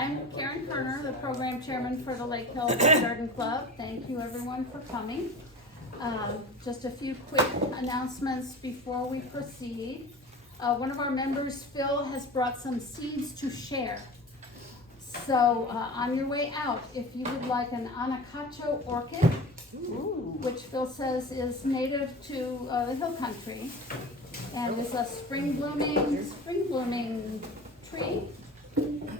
I'm Karen Kerner, the program chairman for the Lake Hill Garden Club. Thank you everyone for coming. Just a few quick announcements before we proceed. One of our members, Phil, has brought some seeds to share. So on your way out, if you would like an anacacho orchid, which Phil says is native to the hill country, and is a spring blooming tree.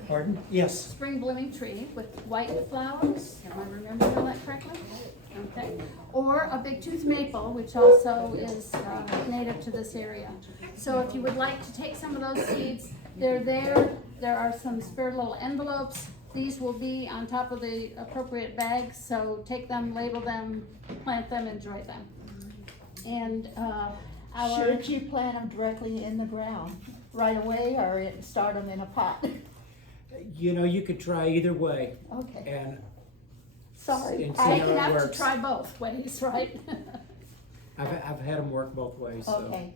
Pardon? Yes. Spring blooming tree with white flowers. Am I remembering that correctly? Okay. Or a big tooth maple, which also is native to this area. So if you would like to take some of those seeds, they're there. There are some spare little envelopes. These will be on top of the appropriate bags, so take them, label them, plant them, enjoy them. And Should you plant them directly in the ground right away, or start them in a pot? You know, you could try either way. Okay. And sorry, and see I how can it have to works. try both ways, right? I've had them work both ways. So. Okay.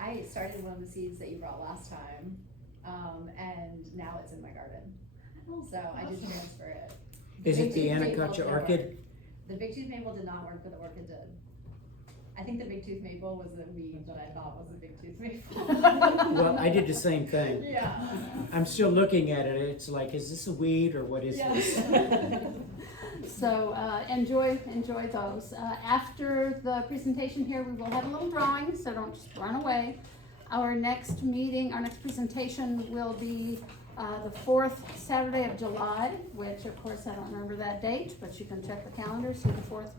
I started one of the seeds that you brought last time, and now it's in my garden. So I just transfer it. Is it the Big tooth maple anacacha did not orchid? work. The big tooth maple did not work, but the orchid did. I think the big tooth maple was the weed that I thought was a big tooth maple. Well, I did the same thing. Yeah. I'm still looking at it. It's like, is this a weed or what is this? So enjoy those. After the presentation here, we will have a little drawing, so don't just run away. Our next presentation will be the 4th Saturday of July, which of course I don't remember that date, but you can check the calendar, see the 4th.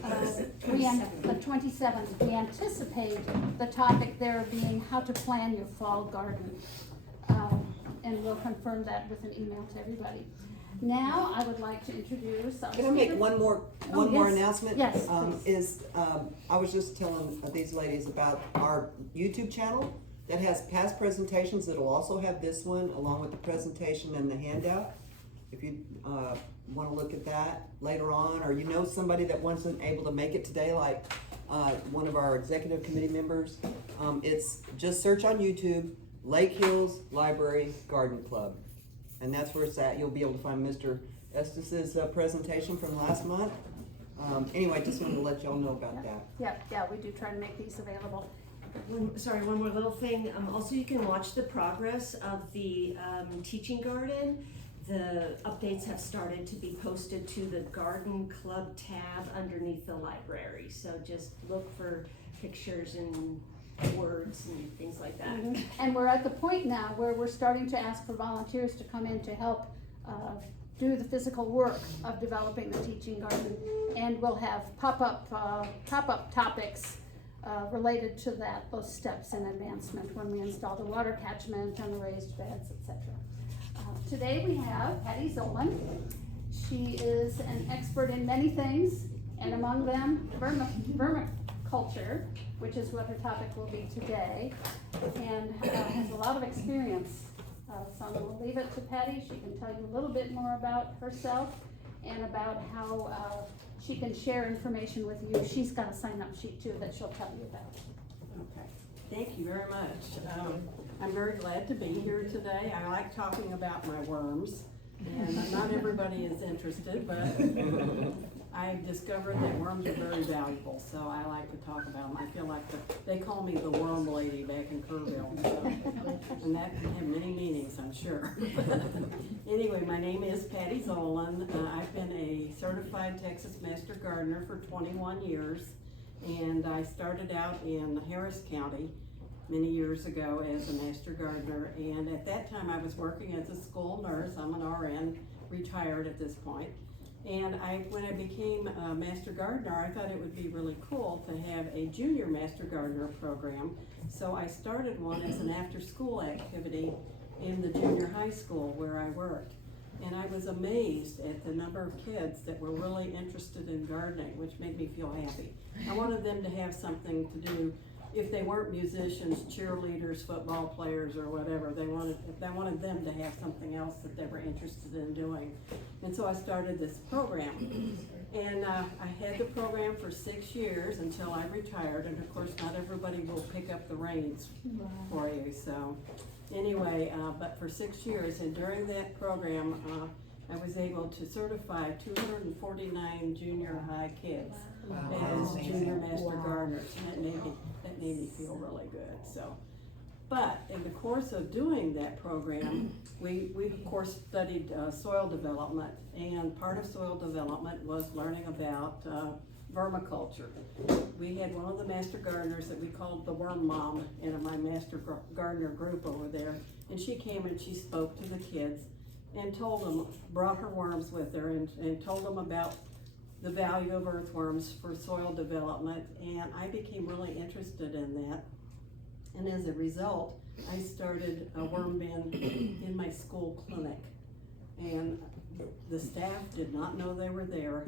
The 27th. We anticipate the topic there being how to plan your fall garden. And we'll confirm that with an email to everybody. Now, I would like to introduce our Can I make speaker. one more yes. announcement? Yes, please. I was just telling these ladies about our YouTube channel that has past presentations. It'll also have this one along with the presentation and the handout. If you want to look at that later on, or you know somebody that wasn't able to make it today, like one of our executive committee members, it's just search on YouTube, Lake Hills Library Garden Club. And that's where it's at. You'll be able to find Mr. Estes' presentation from last month. Anyway, just wanted to let y'all know about that. Yeah, we do try to make these available. One more little thing. Also, you can watch the progress of the teaching garden. The updates have started to be posted to the Garden Club tab underneath the library. So just look for pictures and words and things like that. Mm-hmm. And we're at the point now where we're starting to ask for volunteers to come in to help do the physical work of developing the teaching garden. And we'll have pop-up topics related to those steps in advancement when we install the water catchment and the raised beds, etc. Today we have Patty Zohlen. She is an expert in many things, and among them vermiculture, which is what her topic will be today, and has a lot of experience. So I'm going to leave it to Patty. She can tell you a little bit more about herself and about how she can share information with you. She's got a sign-up sheet too that she'll tell you about. Okay, thank you very much. I'm very glad to be here today. I like talking about my worms, and not everybody is interested, but I discovered that worms are very valuable, so I like to talk about them. I feel like they call me the worm lady back in Kerrville, so, and that can have many meanings, I'm sure. Anyway, my name is Patty Zohlen. I've been a certified Texas Master Gardener for 21 years, and I started out in Harris County many years ago as a Master Gardener, and at that time I was working as a school nurse. I'm an RN, retired at this point. And when I became a Master Gardener, I thought it would be really cool to have a Junior Master Gardener program. So I started one as an after-school activity in the junior high school where I worked. And I was amazed at the number of kids that were really interested in gardening, which made me feel happy. I wanted them to have something to do. If they weren't musicians, cheerleaders, football players, or whatever, I wanted them to have something else that they were interested in doing. And so I started this program. And I had the program for 6 years until I retired. And of course, not everybody will pick up the reins for you. So Anyway, but for 6 years, and during that program, I was able to certify 249 junior high kids as junior master gardeners, and that made me feel really good, so. But in the course of doing that program, we of course studied soil development, and part of soil development was learning about vermiculture. We had one of the master gardeners that we called the worm mom in my master gardener group over there, and she came and she spoke to the kids and told them, brought her worms with her and told them about the value of earthworms for soil development, and I became really interested in that. And as a result, I started a worm bin in my school clinic, and the staff did not know they were there,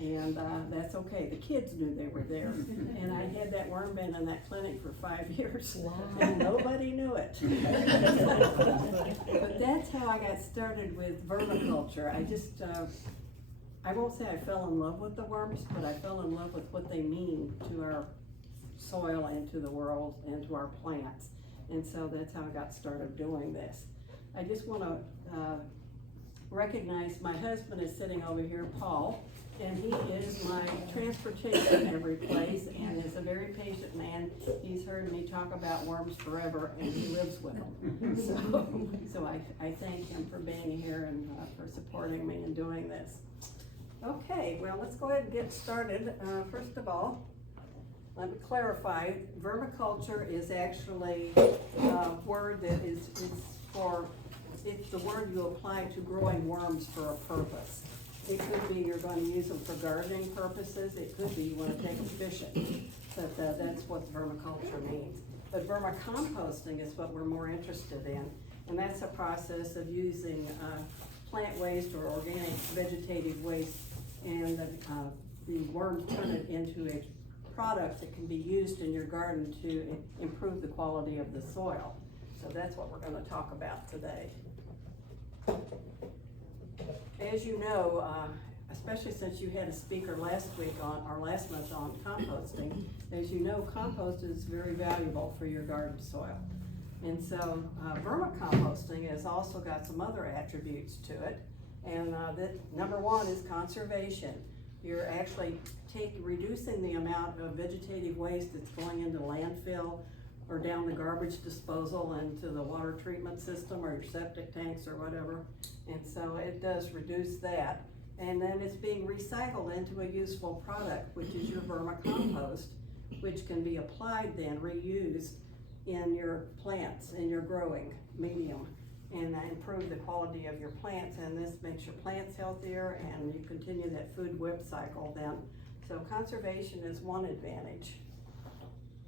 and that's okay, the kids knew they were there. And I had that worm bin in that clinic for 5 years, and nobody knew it. But that's how I got started with vermiculture. I just, I won't say I fell in love with the worms, but I fell in love with what they mean to our soil and to the world and to our plants. And so that's how I got started doing this. I just want to recognize my husband is sitting over here, Paul, and he is my transportation every place and is a very patient man. He's heard me talk about worms forever, and he lives with them. So I thank him for being here and for supporting me in doing this. Okay, well, let's go ahead and get started. First of all, let me clarify, vermiculture is actually a word that is it's the word you apply to growing worms for a purpose. It could be you're going to use them for gardening purposes, it could be you want to take them fishing, but that's what vermiculture means. But vermicomposting is what we're more interested in, and that's a process of using plant waste or organic vegetative waste, and the worms turn it into a product that can be used in your garden to improve the quality of the soil. So that's what we're going to talk about today. As you know, especially since you had a speaker last month on composting, as you know, compost is very valuable for your garden soil. And so vermicomposting has also got some other attributes to it. And number one is conservation. You're actually reducing the amount of vegetative waste that's going into landfill or down the garbage disposal into the water treatment system or your septic tanks or whatever. And so it does reduce that. And then it's being recycled into a useful product, which is your vermicompost, which can be applied then, reused in your plants, in your growing medium, and improve the quality of your plants. And this makes your plants healthier, and you continue that food web cycle then. So conservation is one advantage.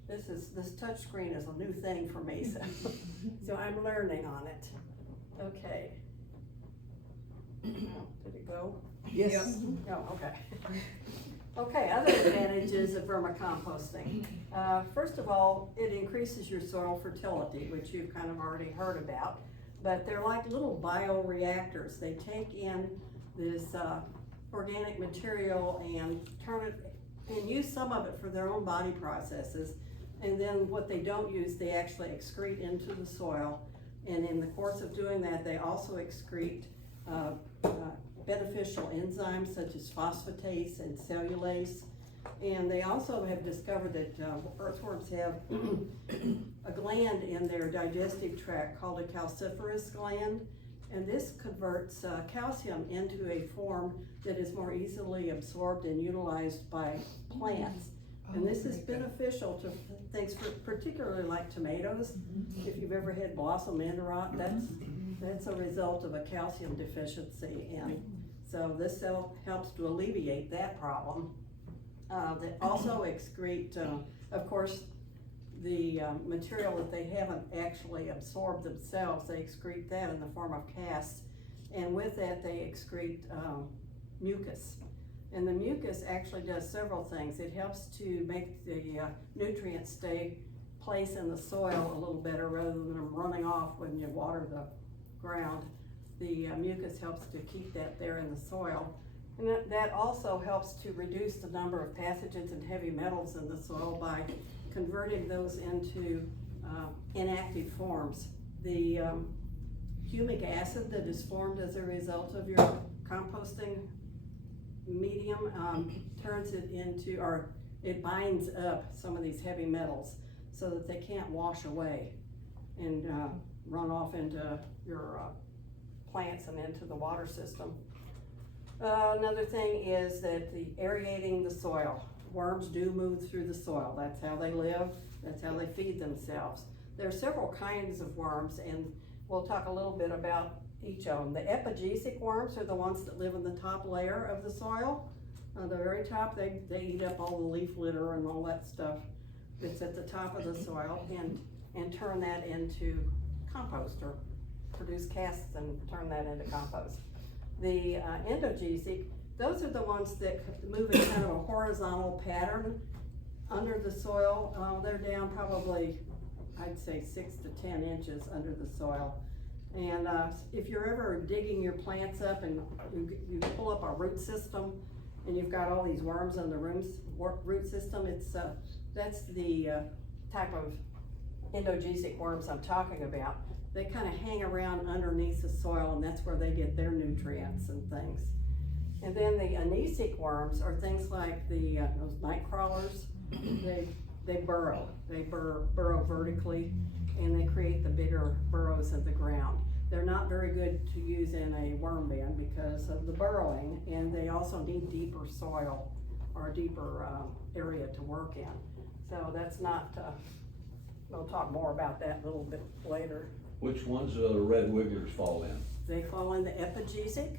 This touch screen is a new thing for me, so I'm learning on it. Okay. Did it go? Yes. Oh, okay. Okay, other advantages of vermicomposting. First of all, it increases your soil fertility, which you've kind of already heard about. But they're like little bioreactors. They take in this organic material and turn it and use some of it for their own body processes. And then what they don't use, they actually excrete into the soil. And in the course of doing that, they also excrete beneficial enzymes such as phosphatase and cellulase. And they also have discovered that earthworms have a gland in their digestive tract called a calciferous gland. And this converts calcium into a form that is more easily absorbed and utilized by plants. And this is beneficial to things particularly like tomatoes. If you've ever had blossom end rot, that's a result of a calcium deficiency. And so this helps to alleviate that problem. They also excrete, of course, the material that they haven't actually absorbed themselves. They excrete that in the form of casts. And with that, they excrete mucus. And the mucus actually does several things. It helps to make the nutrients stay placed in the soil a little better rather than them running off when you water the ground. The mucus helps to keep that there in the soil. And that also helps to reduce the number of pathogens and heavy metals in the soil by converting those into inactive forms. the humic acid that is formed as a result of your composting medium turns it into, or it binds up some of these heavy metals so that they can't wash away and run off into your plants and into the water system. Another thing is that the aerating the soil. Worms do move through the soil. That's how they live. That's how they feed themselves. There are several kinds of worms, and we'll talk a little bit about each of them. The epigesic worms are the ones that live in the top layer of the soil. The very top, they eat up all the leaf litter and all that stuff that's at the top of the soil and turn that into compost, or produce casts and turn that into compost. The endogesic, those are the ones that move in kind of a horizontal pattern under the soil. They're down probably, I'd say 6 to 10 inches under the soil. And if you're ever digging your plants up and you pull up a root system and you've got all these worms in the root system, that's the type of endogesic worms I'm talking about. They kind of hang around underneath the soil, and that's where they get their nutrients and things. And then the anisic worms are things like those night crawlers. They burrow. They burrow vertically, and they create the bigger burrows in the ground. They're not very good to use in a worm bin because of the burrowing, and they also need deeper soil or a deeper area to work in. So that's not, we'll talk more about that a little bit later. Which ones do the red wigglers fall in? They fall in the epigesic.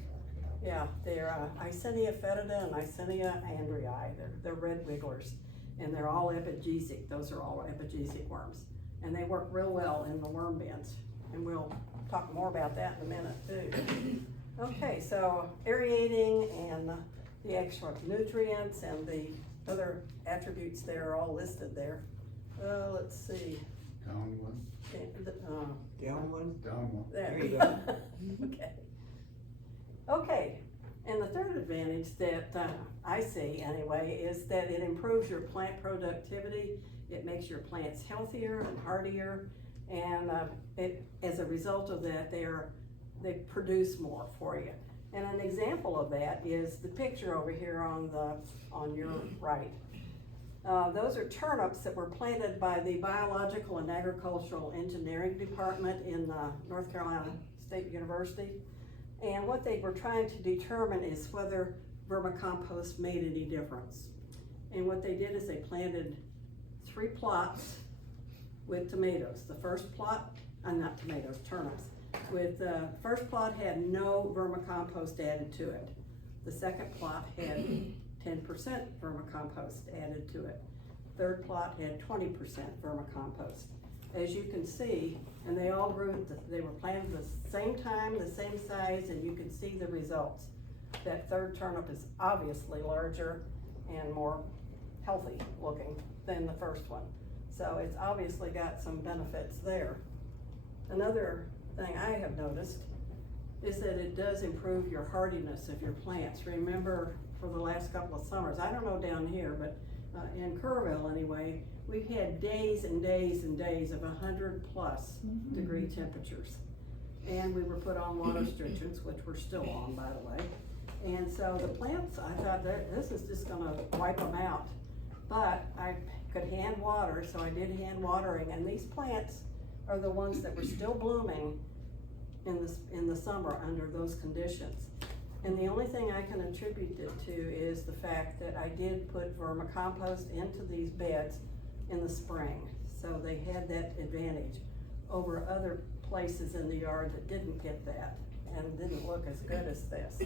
Yeah, they're Icenia fetida and Icenia andrii. They're red wigglers, and they're all epigesic. Those are all epigesic worms, and they work real well in the worm bins, and we'll talk more about that in a minute too. Okay, so aerating and the extra nutrients and the other attributes there are all listed there. Let's see. Down one, Down one? down one. There There you you go. Okay. Okay, and the third advantage that I see anyway is that it improves your plant productivity. It makes your plants healthier and hardier, and as a result of that, they produce more for you. And an example of that is the picture over here on your right. Those are turnips that were planted by the Biological and Agricultural Engineering Department in North Carolina State University. And what they were trying to determine is whether vermicompost made any difference. And what they did is they planted 3 plots with tomatoes. The first plot, not tomatoes, turnips. The first plot had no vermicompost added to it. The second plot had 10% vermicompost added to it. Third plot had 20% vermicompost. As you can see, and they all grew, they were planted at the same time, the same size, and you can see the results. That third turnip is obviously larger and more healthy looking than the first one. So it's obviously got some benefits there. Another thing I have noticed is that it does improve your hardiness of your plants. Remember, for the last couple of summers, I don't know down here, but in Kerrville anyway, we've had days and days and days of 100+ degree temperatures. And we were put on water restrictions, which we're still on, by the way. And so the plants, I thought this is just gonna wipe them out. But I could hand water, so I did hand watering, and these plants are the ones that were still blooming in the summer under those conditions. And the only thing I can attribute it to is the fact that I did put vermicompost into these beds in the spring. So they had that advantage over other places in the yard that didn't get that and didn't look as good as this.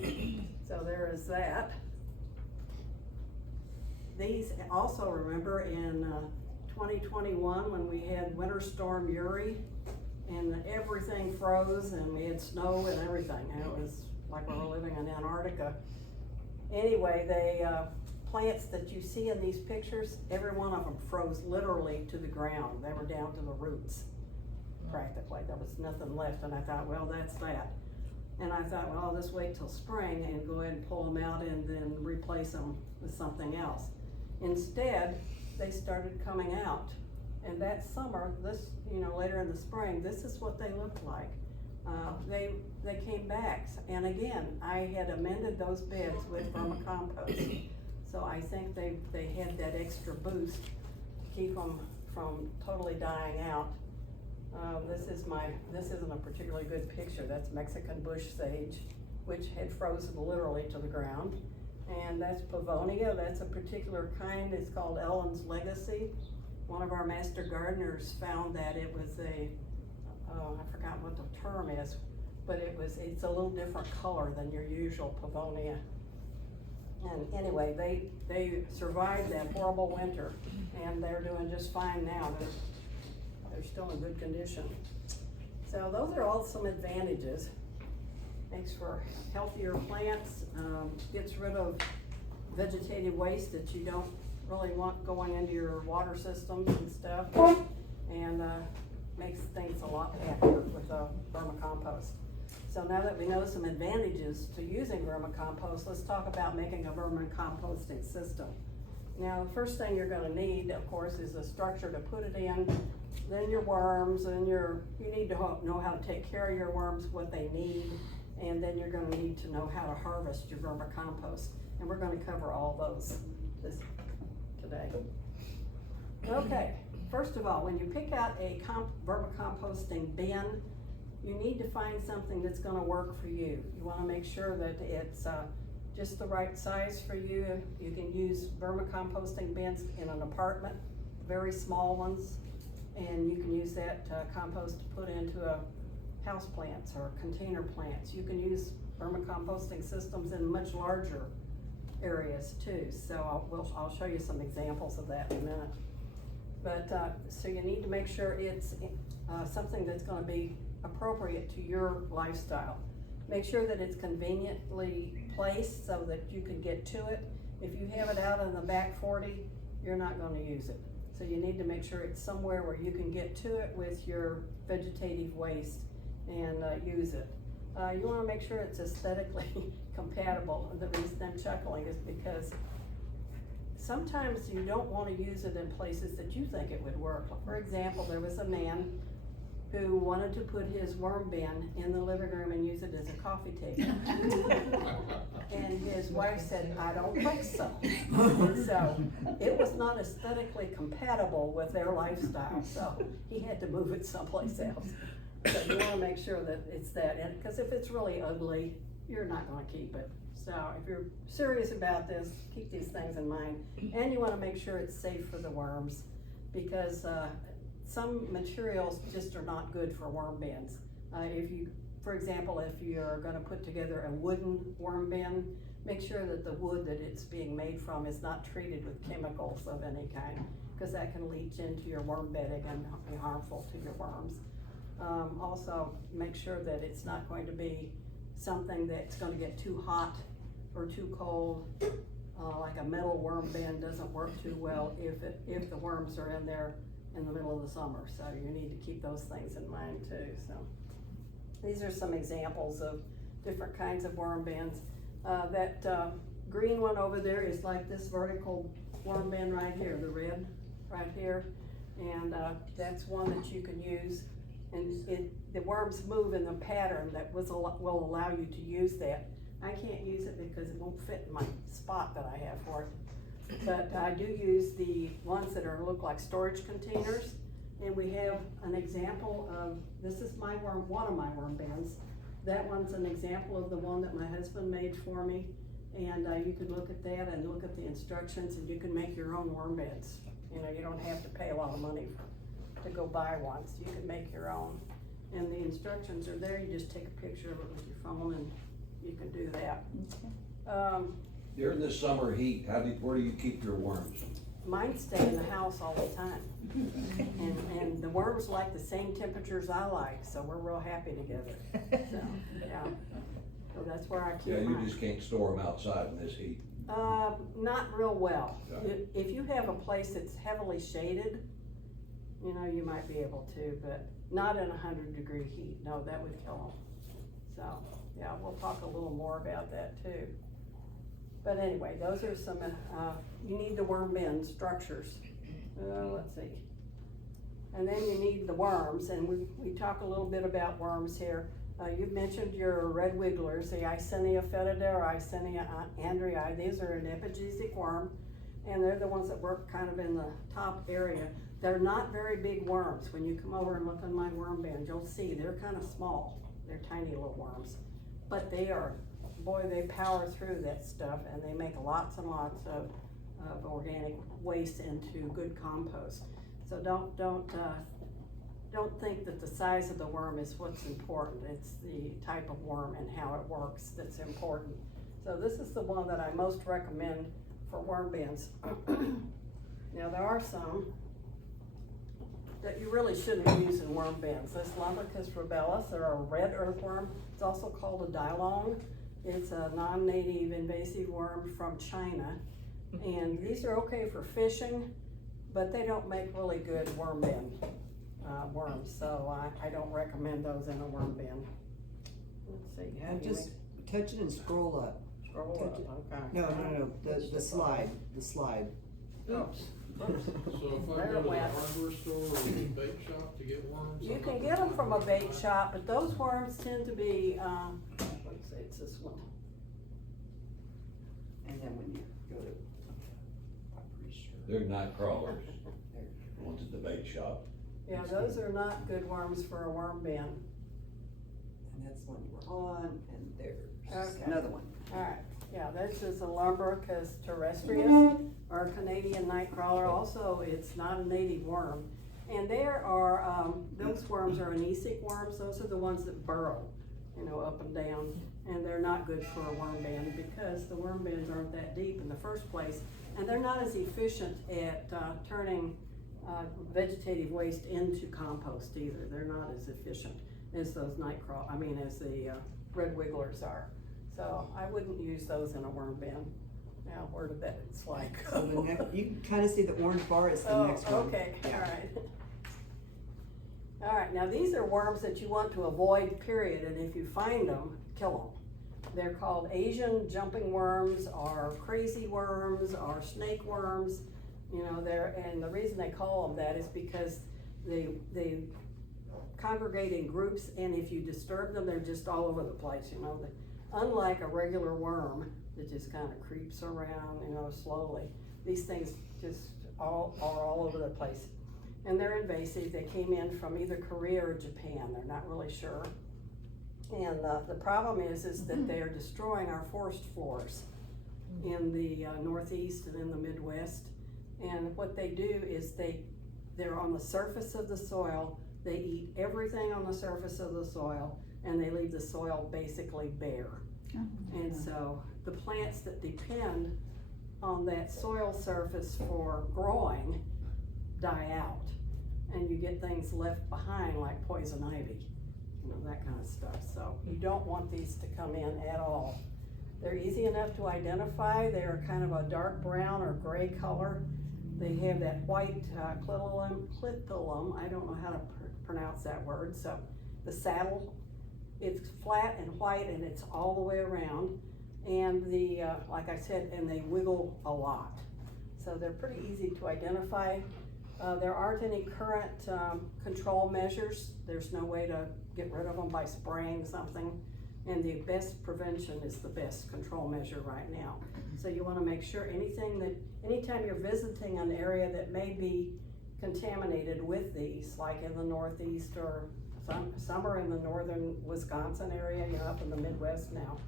So there is that. These also, remember in 2021 when we had Winter Storm Uri and everything froze and we had snow and everything, and it was like we were living in Antarctica. Anyway, the plants that you see in these pictures, every one of them froze literally to the ground. They were down to the roots, practically. There was nothing left, and I thought, well, that's that. And I thought, well, I'll just wait till spring and go ahead and pull them out and then replace them with something else. Instead, they started coming out, And that summer, later in the spring, this is what they looked like. They came back, and again, I had amended those beds with vermicompost. So I think they had that extra boost to keep them from totally dying out. This isn't a particularly good picture. That's Mexican bush sage, which had frozen literally to the ground. And that's Pavonia. That's a particular kind. It's called Ellen's Legacy. One of our master gardeners found that it was I forgot what the term is, but it's a little different color than your usual Pavonia. And anyway, they survived that horrible winter, and they're doing just fine now. They're still in good condition. So those are all some advantages. Makes for healthier plants, gets rid of vegetative waste that you don't really want going into your water systems and stuff, and makes things a lot happier with vermicompost. So now that we know some advantages to using vermicompost, let's talk about making a vermicomposting system. Now, the first thing you're gonna need, of course, is a structure to put it in, then your worms, and you need to know how to take care of your worms, what they need, and then you're gonna need to know how to harvest your vermicompost. And we're gonna cover all those today. Okay, first of all, when you pick out a vermicomposting bin, you need to find something that's gonna work for you. You wanna make sure that it's just the right size for you. You can use vermicomposting bins in an apartment, very small ones, and you can use that compost to put into house plants or container plants. You can use vermicomposting systems in much larger areas too. So I'll show you some examples of that in a minute. But so you need to make sure it's something that's going to be appropriate to your lifestyle. Make sure that it's conveniently placed so that you can get to it. If you have it out in the back 40, you're not going to use it. So you need to make sure it's somewhere where you can get to it with your vegetative waste and use it. You want to make sure it's aesthetically compatible. The reason I'm chuckling is because sometimes you don't want to use it in places that you think it would work. For example, there was a man who wanted to put his worm bin in the living room and use it as a coffee table. And his wife said, I don't think so. And so it was not aesthetically compatible with their lifestyle, so he had to move it someplace else. So you want to make sure that it's that, because if it's really ugly, you're not going to keep it. So if you're serious about this, keep these things in mind. And you want to make sure it's safe for the worms, because some materials just are not good for worm bins. For example, if you're going to put together a wooden worm bin, make sure that the wood that it's being made from is not treated with chemicals of any kind, because that can leach into your worm bedding and be harmful to your worms. Also, make sure that it's not going to be something that's going to get too hot or too cold. Like a metal worm bin doesn't work too well if the worms are in there in the middle of the summer. So you need to keep those things in mind too. So these are some examples of different kinds of worm bins. That green one over there is like this vertical worm bin right here, the red right here. And that's one that you can use. And the worms move in the pattern that will allow you to use that. I can't use it because it won't fit in my spot that I have for it. But I do use the ones that look like storage containers. And we have an example of, this is one of my worm bins. That one's an example of the one that my husband made for me. And you can look at that and look at the instructions, and you can make your own worm beds. You know, you don't have to pay a lot of money to go buy one, so you can make your own. And the instructions are there. You just take a picture of it with your phone and you can do that. During this summer heat, where do you keep your worms? Mine stay in the house all the time. And the worms like the same temperatures I like, so we're real happy together. So, yeah. So that's where I keep Yeah, you mine. just can't store them outside in this heat. Not real well. Okay. If you have a place that's heavily shaded, you know, you might be able to, but not in 100-degree heat. No, that would kill them. So, yeah, we'll talk a little more about that too. But anyway, those are some, you need the worm bin structures. Let's see. And then you need the worms, and we talk a little bit about worms here. You mentioned your red wigglers, the Icenia fetida or Icenia andrei. These are an epigesic worm, and they're the ones that work kind of in the top area. They're not very big worms. When you come over and look on my worm band, you'll see they're kind of small. They're tiny little worms, but they are, boy, they power through that stuff, and they make lots and lots of organic waste into good compost. So don't think that the size of the worm is what's important. It's the type of worm and how it works that's important. So this is the one that I most recommend for worm bins. Now there are some that you really shouldn't use in worm bins. This Lumbricus rubellus, or a red earthworm. It's also called a dilong. It's a non-native invasive worm from China. And these are okay for fishing, but they don't make really good worm bin worms, so I don't recommend those in a worm bin. Let's see. Yeah, just touch it and scroll up. Scroll touch up, okay. No, the slide. Oops. So if I There go it to the went. hardware store or the bait shop to get worms? You can get them from a bait shop, but those worms tend to be, let's see, it's this one. And then when you go to, I'm pretty sure. They're night crawlers, ones at the bait shop. Yeah, those are not good worms for a worm bin. And that's the one you were on, and there's Okay. another one. Alright, yeah, this is a Lumbricus terrestrius, or a Canadian nightcrawler. Also, it's not a native worm. And there are, those worms are anisic worms. Those are the ones that burrow, up and down. And they're not good for a worm bin because the worm bins aren't that deep in the first place. And they're not as efficient at turning vegetative waste into compost either. They're not as efficient as those as the red wigglers are. So I wouldn't use those in a worm bin. Now, where did that slide So go? the next, you can kind of see the orange bar is the Oh, next one. okay, Yeah. alright. Alright, now these are worms that you want to avoid, period, and if you find them, kill them. They're called Asian jumping worms, or crazy worms, or snake worms. And the reason they call them that is because they congregate in groups, and if you disturb them, they're just all over the place, Unlike a regular worm that just kind of creeps around, slowly. These things just are all over the place. And they're invasive. They came in from either Korea or Japan. They're not really sure. And the problem is that they are destroying our forest floors in the Northeast and in the Midwest. And what they do is they're on the surface of the soil. They eat everything on the surface of the soil, and they leave the soil basically bare. And so the plants that depend on that soil surface for growing die out, and you get things left behind like poison ivy, that kind of stuff. So you don't want these to come in at all. They're easy enough to identify. They're kind of a dark brown or gray color. They have that white clitellum, I don't know how to pronounce that word. So the saddle, it's flat and white, and it's all the way around. And like I said, and they wiggle a lot. So they're pretty easy to identify. There aren't any current control measures. There's no way to get rid of them by spraying something. And the best prevention is the best control measure right now. So you want to make sure anytime you're visiting an area that may be contaminated with these, like in the Northeast, or some are in the northern Wisconsin area, up in the Midwest now.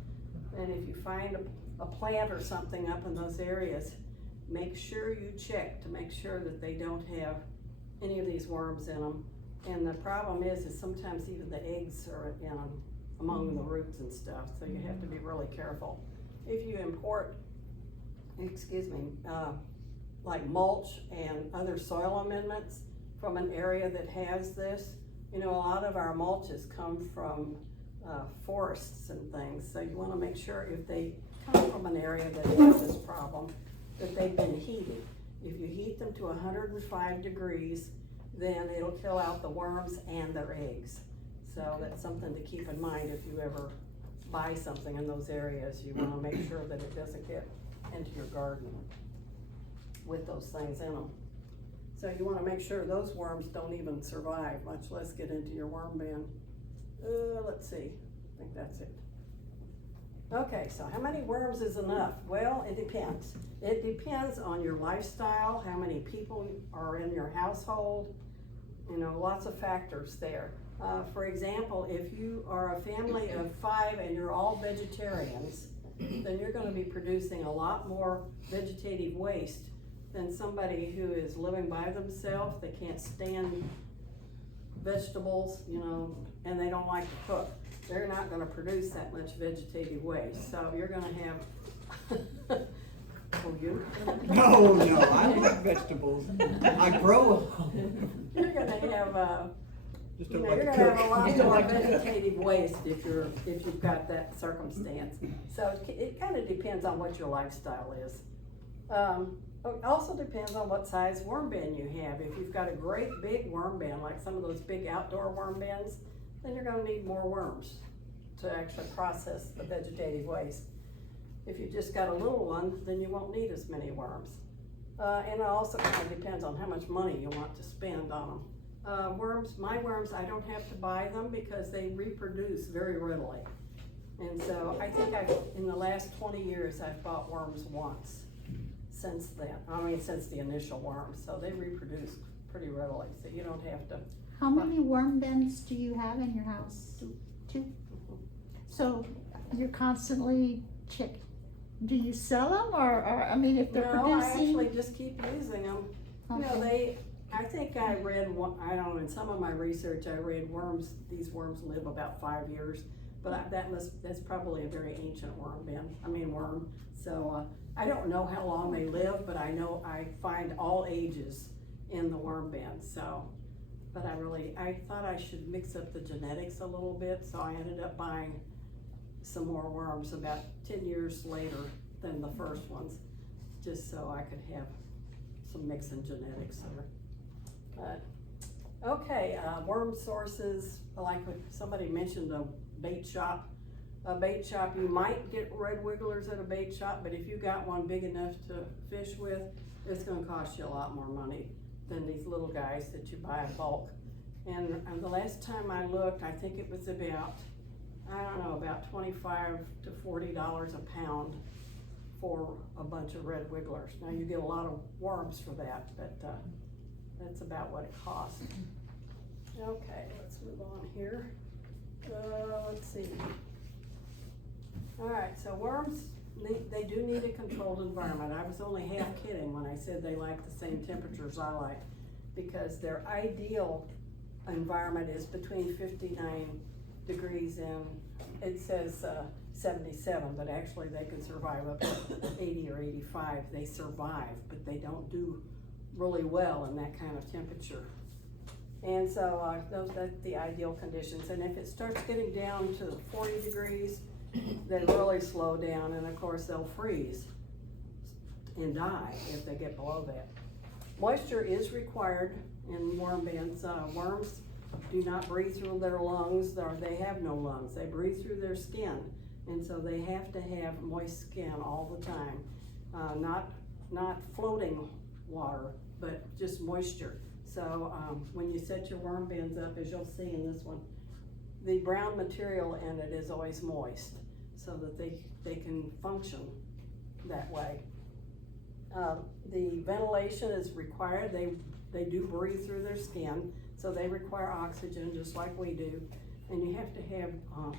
And if you find a plant or something up in those areas, make sure you check to make sure that they don't have any of these worms in them. And the problem is sometimes even the eggs are in them, among the roots and stuff, so you have to be really careful. If you import, like mulch and other soil amendments from an area that has this, a lot of our mulches come from forests and things, so you want to make sure if they come from an area that has this problem, that they've been heated. If you heat them to 105 degrees, then it'll kill out the worms and their eggs. So that's something to keep in mind if you ever buy something in those areas. You want to make sure that it doesn't get into your garden with those things in them. So you wanna make sure those worms don't even survive, much less get into your worm bin. Let's see, I think that's it. Okay, so how many worms is enough? Well, it depends. It depends on your lifestyle, how many people are in your household, you know, lots of factors there. For example, if you are a family of 5 and you're all vegetarians, then you're gonna be producing a lot more vegetative waste than somebody who is living by themselves, they can't stand vegetables, you know, and they don't like to cook. They're not gonna produce that much vegetative waste, so you're gonna have, oh, you? No, I like vegetables. I grow You're gonna have, Just you don't know, like you're to gonna have a cook. lot Just don't more like to cook. vegetative waste if you've got that circumstance. So it kinda depends on what your lifestyle is. It also depends on what size worm bin you have. If you've got a great big worm bin, like some of those big outdoor worm bins, then you're gonna need more worms to actually process the vegetative waste. If you just got a little one, then you won't need as many worms. And it also kind of depends on how much money you want to spend on them. My worms, I don't have to buy them because they reproduce very readily. And so I think in the last 20 years, I've bought worms once since then. Since the initial worms, so they reproduce pretty readily, so you don't have to. How many worm bins do you have in your house? 2? So you're constantly do you sell them or if they're No, I producing? actually just keep using them. You know, I think I read, I don't know, in some of my research, I read these worms live about 5 years, but that's probably a very ancient worm. So, I don't know how long they live, but I know I find all ages in the worm bin, so. But I thought I should mix up the genetics a little bit, so I ended up buying some more worms about 10 years later than the first ones, just so I could have some mixing genetics there. But, okay, worm sources, like what somebody mentioned, a bait shop. A bait shop, you might get red wigglers at a bait shop, but if you got one big enough to fish with, it's gonna cost you a lot more money than these little guys that you buy in bulk. And the last time I looked, I think it was about $25 to $40 a pound for a bunch of red wigglers. Now you get a lot of worms for that, but that's about what it costs. Okay, let's move on here. Let's see. All right, so worms, they do need a controlled environment. I was only half kidding when I said they like the same temperatures I like, because their ideal environment is between 59 degrees and it says 77, but actually they can survive up to 80 or 85. They survive, but they don't do really well in that kind of temperature. And so that's the ideal conditions. And if it starts getting down to 40 degrees, they really slow down, and of course they'll freeze and die if they get below that. Moisture is required in worm bins. Worms do not breathe through their lungs, or they have no lungs. They breathe through their skin, and so they have to have moist skin all the time. Not floating water, but just moisture. So when you set your worm bins up, as you'll see in this one, the brown material in it is always moist, so that they can function that way. The ventilation is required. They do breathe through their skin, so they require oxygen just like we do. And you have to have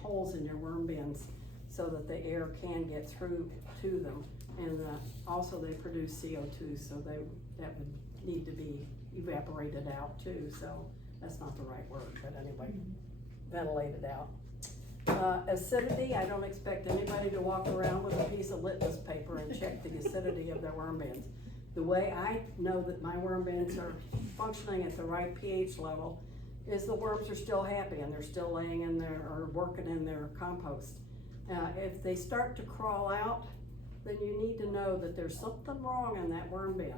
holes in your worm bins so that the air can get through to them. And also they produce CO2, so that would need to be evaporated out too. So that's not the right word, but anyway, ventilated out. Acidity, I don't expect anybody to walk around with a piece of litmus paper and check the acidity of their worm bins. The way I know that my worm bins are functioning at the right pH level is the worms are still happy and they're still laying in there or working in their compost. If they start to crawl out, then you need to know that there's something wrong in that worm bin.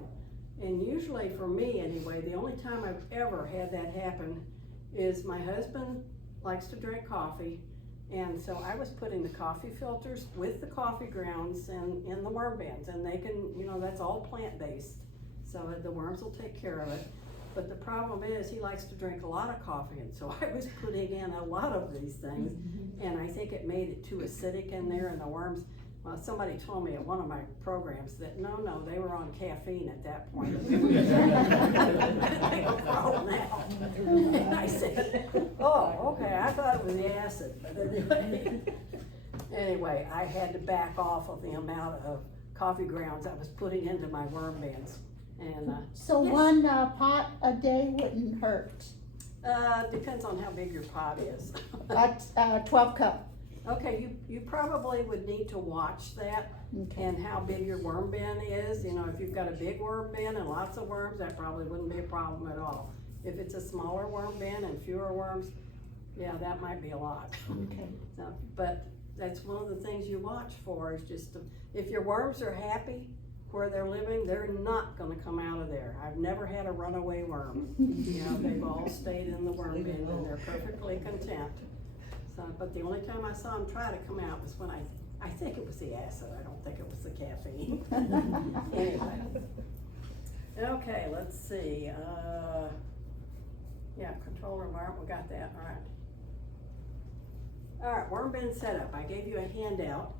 And usually for me anyway, the only time I've ever had that happen is my husband likes to drink coffee, and so I was putting the coffee filters with the coffee grounds in the worm bins, and they can, that's all plant-based. so the worms will take care of it. But the problem is, he likes to drink a lot of coffee, and so I was putting in a lot of these things, and I think it made it too acidic in there, and the worms, well, somebody told me at one of my programs that, no, they were on caffeine at that point. They were thrown out. And I said, oh, okay, I thought it was the acid, but anyway, I had to back off of the amount of coffee grounds I was putting into my worm bins. And, So yes. one pot a day wouldn't hurt, depends on how big your pot is. 12 cup. Okay, you probably would need to watch that Okay. and how big your worm bin is. You know, if you've got a big worm bin and lots of worms, that probably wouldn't be a problem at all. If it's a smaller worm bin and fewer worms, yeah, that might be a lot. Okay. So, but that's one of the things you watch for, is just if your worms are happy where they're living, they're not gonna come out of there. I've never had a runaway worm. You know, they've all stayed in the worm bin and they're perfectly content. So, but the only time I saw them try to come out was when I think it was the acid, I don't think it was the caffeine. Anyway. Okay, let's see, yeah, control environment, we got that, all right, worm bin setup. I gave you a handout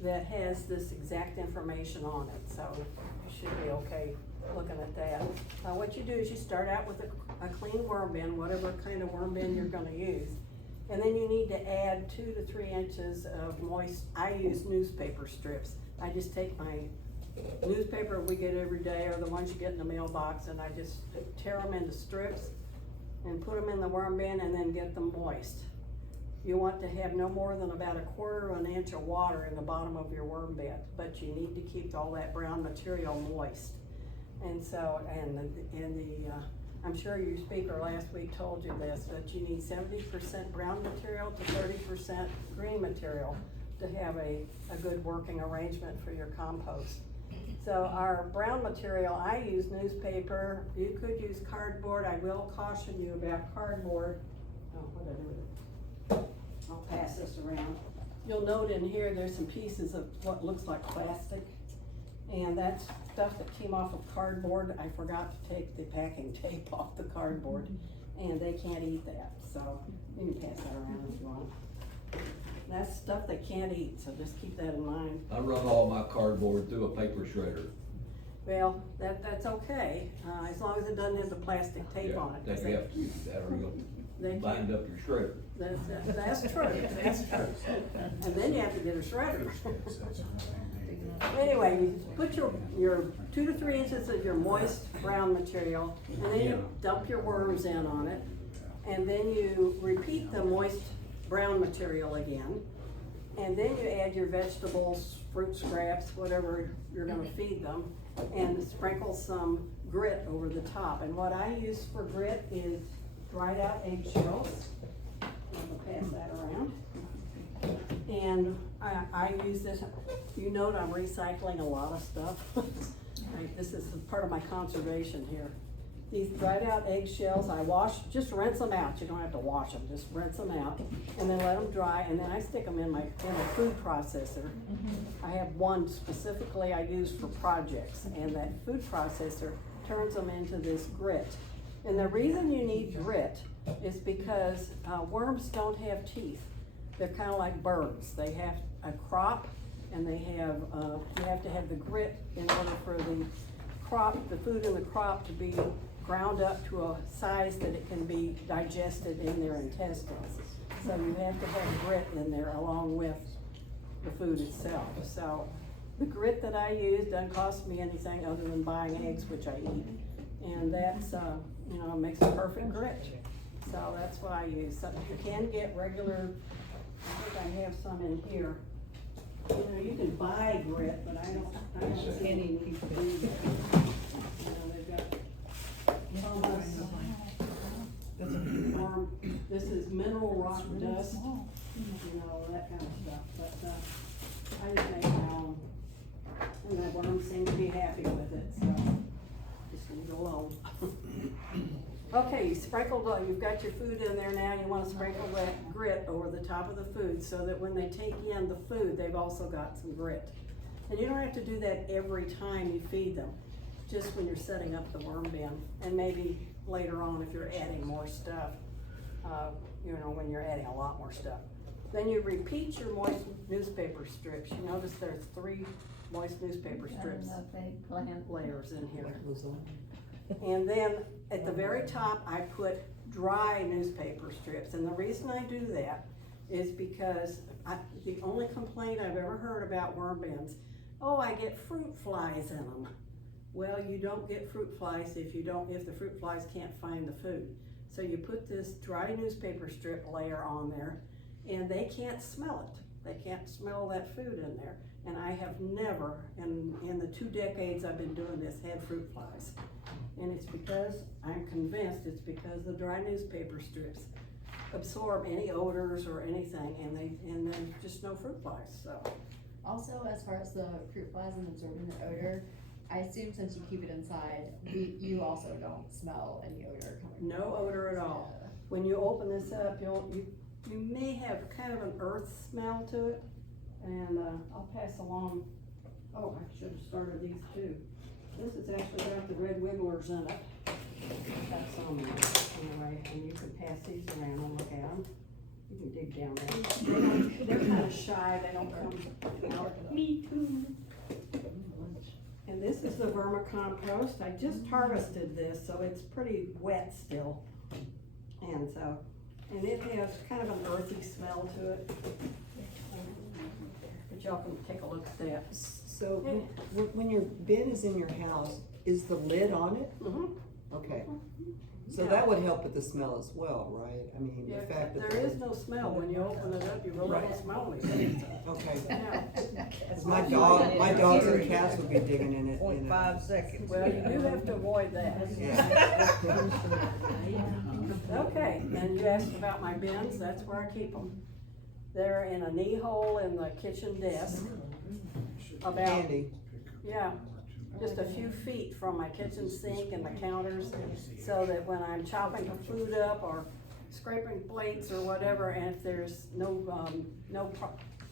that has this exact information on it, so you should be okay looking at that. What you do is you start out with a clean worm bin, whatever kind of worm bin you're gonna use. And then you need to add 2 to 3 inches of moist, I use newspaper strips. I just take my newspaper we get every day, or the ones you get in the mailbox, and I just tear them into strips and put them in the worm bin and then get them moist. You want to have no more than about 1/4 of an inch of water in the bottom of your worm bin, but you need to keep all that brown material moist. And so, I'm sure your speaker last week told you this, that you need 70% brown material to 30% green material to have a good working arrangement for your compost. So our brown material, I use newspaper. You could use cardboard. I will caution you about cardboard. Oh, what did I do with it? I'll pass this around. You'll note in here, there's some pieces of what looks like plastic. And that's stuff that came off of cardboard. I forgot to take the packing tape off the cardboard, and they can't eat that. So you can pass that around if you want. That's stuff they can't eat, so just keep that in mind. I run all my cardboard through a paper shredder. Well, that's okay, as long as it doesn't have the plastic tape on it. That you have to use that, or you'll They bind up your shredder. That's true, that's true. And then you have to get a shredder. Anyway, you put your 2 to 3 inches of your moist brown material, and then you dump your worms in on it, and then you repeat the moist brown material again, and then you add your vegetables, fruit scraps, whatever you're gonna feed them, and sprinkle some grit over the top. And what I use for grit is dried out eggshells. I'm gonna pass that around. And I use this, you note I'm recycling a lot of stuff. This is part of my conservation here. These dried out eggshells, I wash, just rinse them out. You don't have to wash them, just rinse them out. And then let them dry, and then I stick them in a food processor. I have one specifically I use for projects, and that food processor turns them into this grit. And the reason you need grit is because worms don't have teeth. They're kind of like birds. They have a crop, and they have, you have to have the grit in order for the crop, the food in the crop to be ground up to a size that it can be digested in their intestines. So you have to have grit in there along with the food itself. So the grit that I use doesn't cost me anything other than buying eggs, which I eat. And that's, you know, makes a perfect grit. So that's what I use. So you can get regular, I think I have some in here. You know, you can buy grit, but I don't see any need to do that. You know, they've got this is mineral rock dust, you know, that kind of stuff. But I just make my own, and the worms seem to be happy with it, so just leave it alone. Okay, you've got your food in there now. You want to sprinkle that grit over the top of the food so that when they take in the food, they've also got some grit. And you don't have to do that every time you feed them. just when you're setting up the worm bin, and maybe later on if you're adding more stuff, you know, when you're adding a lot more stuff. Then you repeat your moist newspaper strips. You notice there's 3 moist newspaper strips layers in here. And then at the very top, I put dry newspaper strips. And the reason I do that is because the only complaint I've ever heard about worm bins, oh, I get fruit flies in them. Well, you don't get fruit flies if the fruit flies can't find the food. So you put this dry newspaper strip layer on there, and they can't smell it. They can't smell that food in there. And I have never, in the 2 decades I've been doing this, had fruit flies. And it's because, I'm convinced it's because the dry newspaper strips absorb any odors or anything, and there's just no fruit flies, so. Also, as far as the fruit flies and absorbing the odor, I assume since you keep it inside, you also don't smell any odor coming. No odor at all. When you open this up, you may have kind of an earth smell to it, and I'll pass along. Oh, I should have started these too. This has actually got the red wigglers in it. That's on there anyway, and you can pass these around and look at them. You can dig down there. They're kind of shy. They don't come out. Me too. And this is the vermicompost. I just harvested this, so it's pretty wet still. And it has kind of an earthy smell to it. But y'all can take a look at that. So when your bin is in your house, is the lid on it? Mm-hmm. Okay. So Yeah. that would help with the smell as well, right? I mean, Yeah, the fact that. there is no smell. When you open it up, you really Right. don't smell anything. Okay. Yeah. 'Cause my dogs and cats would be digging in it, you know. 0.5 seconds. Well, you do have to avoid that. Yeah. Okay, and you asked about my bins, that's where I keep them. They're in a knee hole in the kitchen desk. About, Handy. yeah, just a few feet from my kitchen sink and the counters, so that when I'm chopping the food up or scraping plates or whatever, and if there's no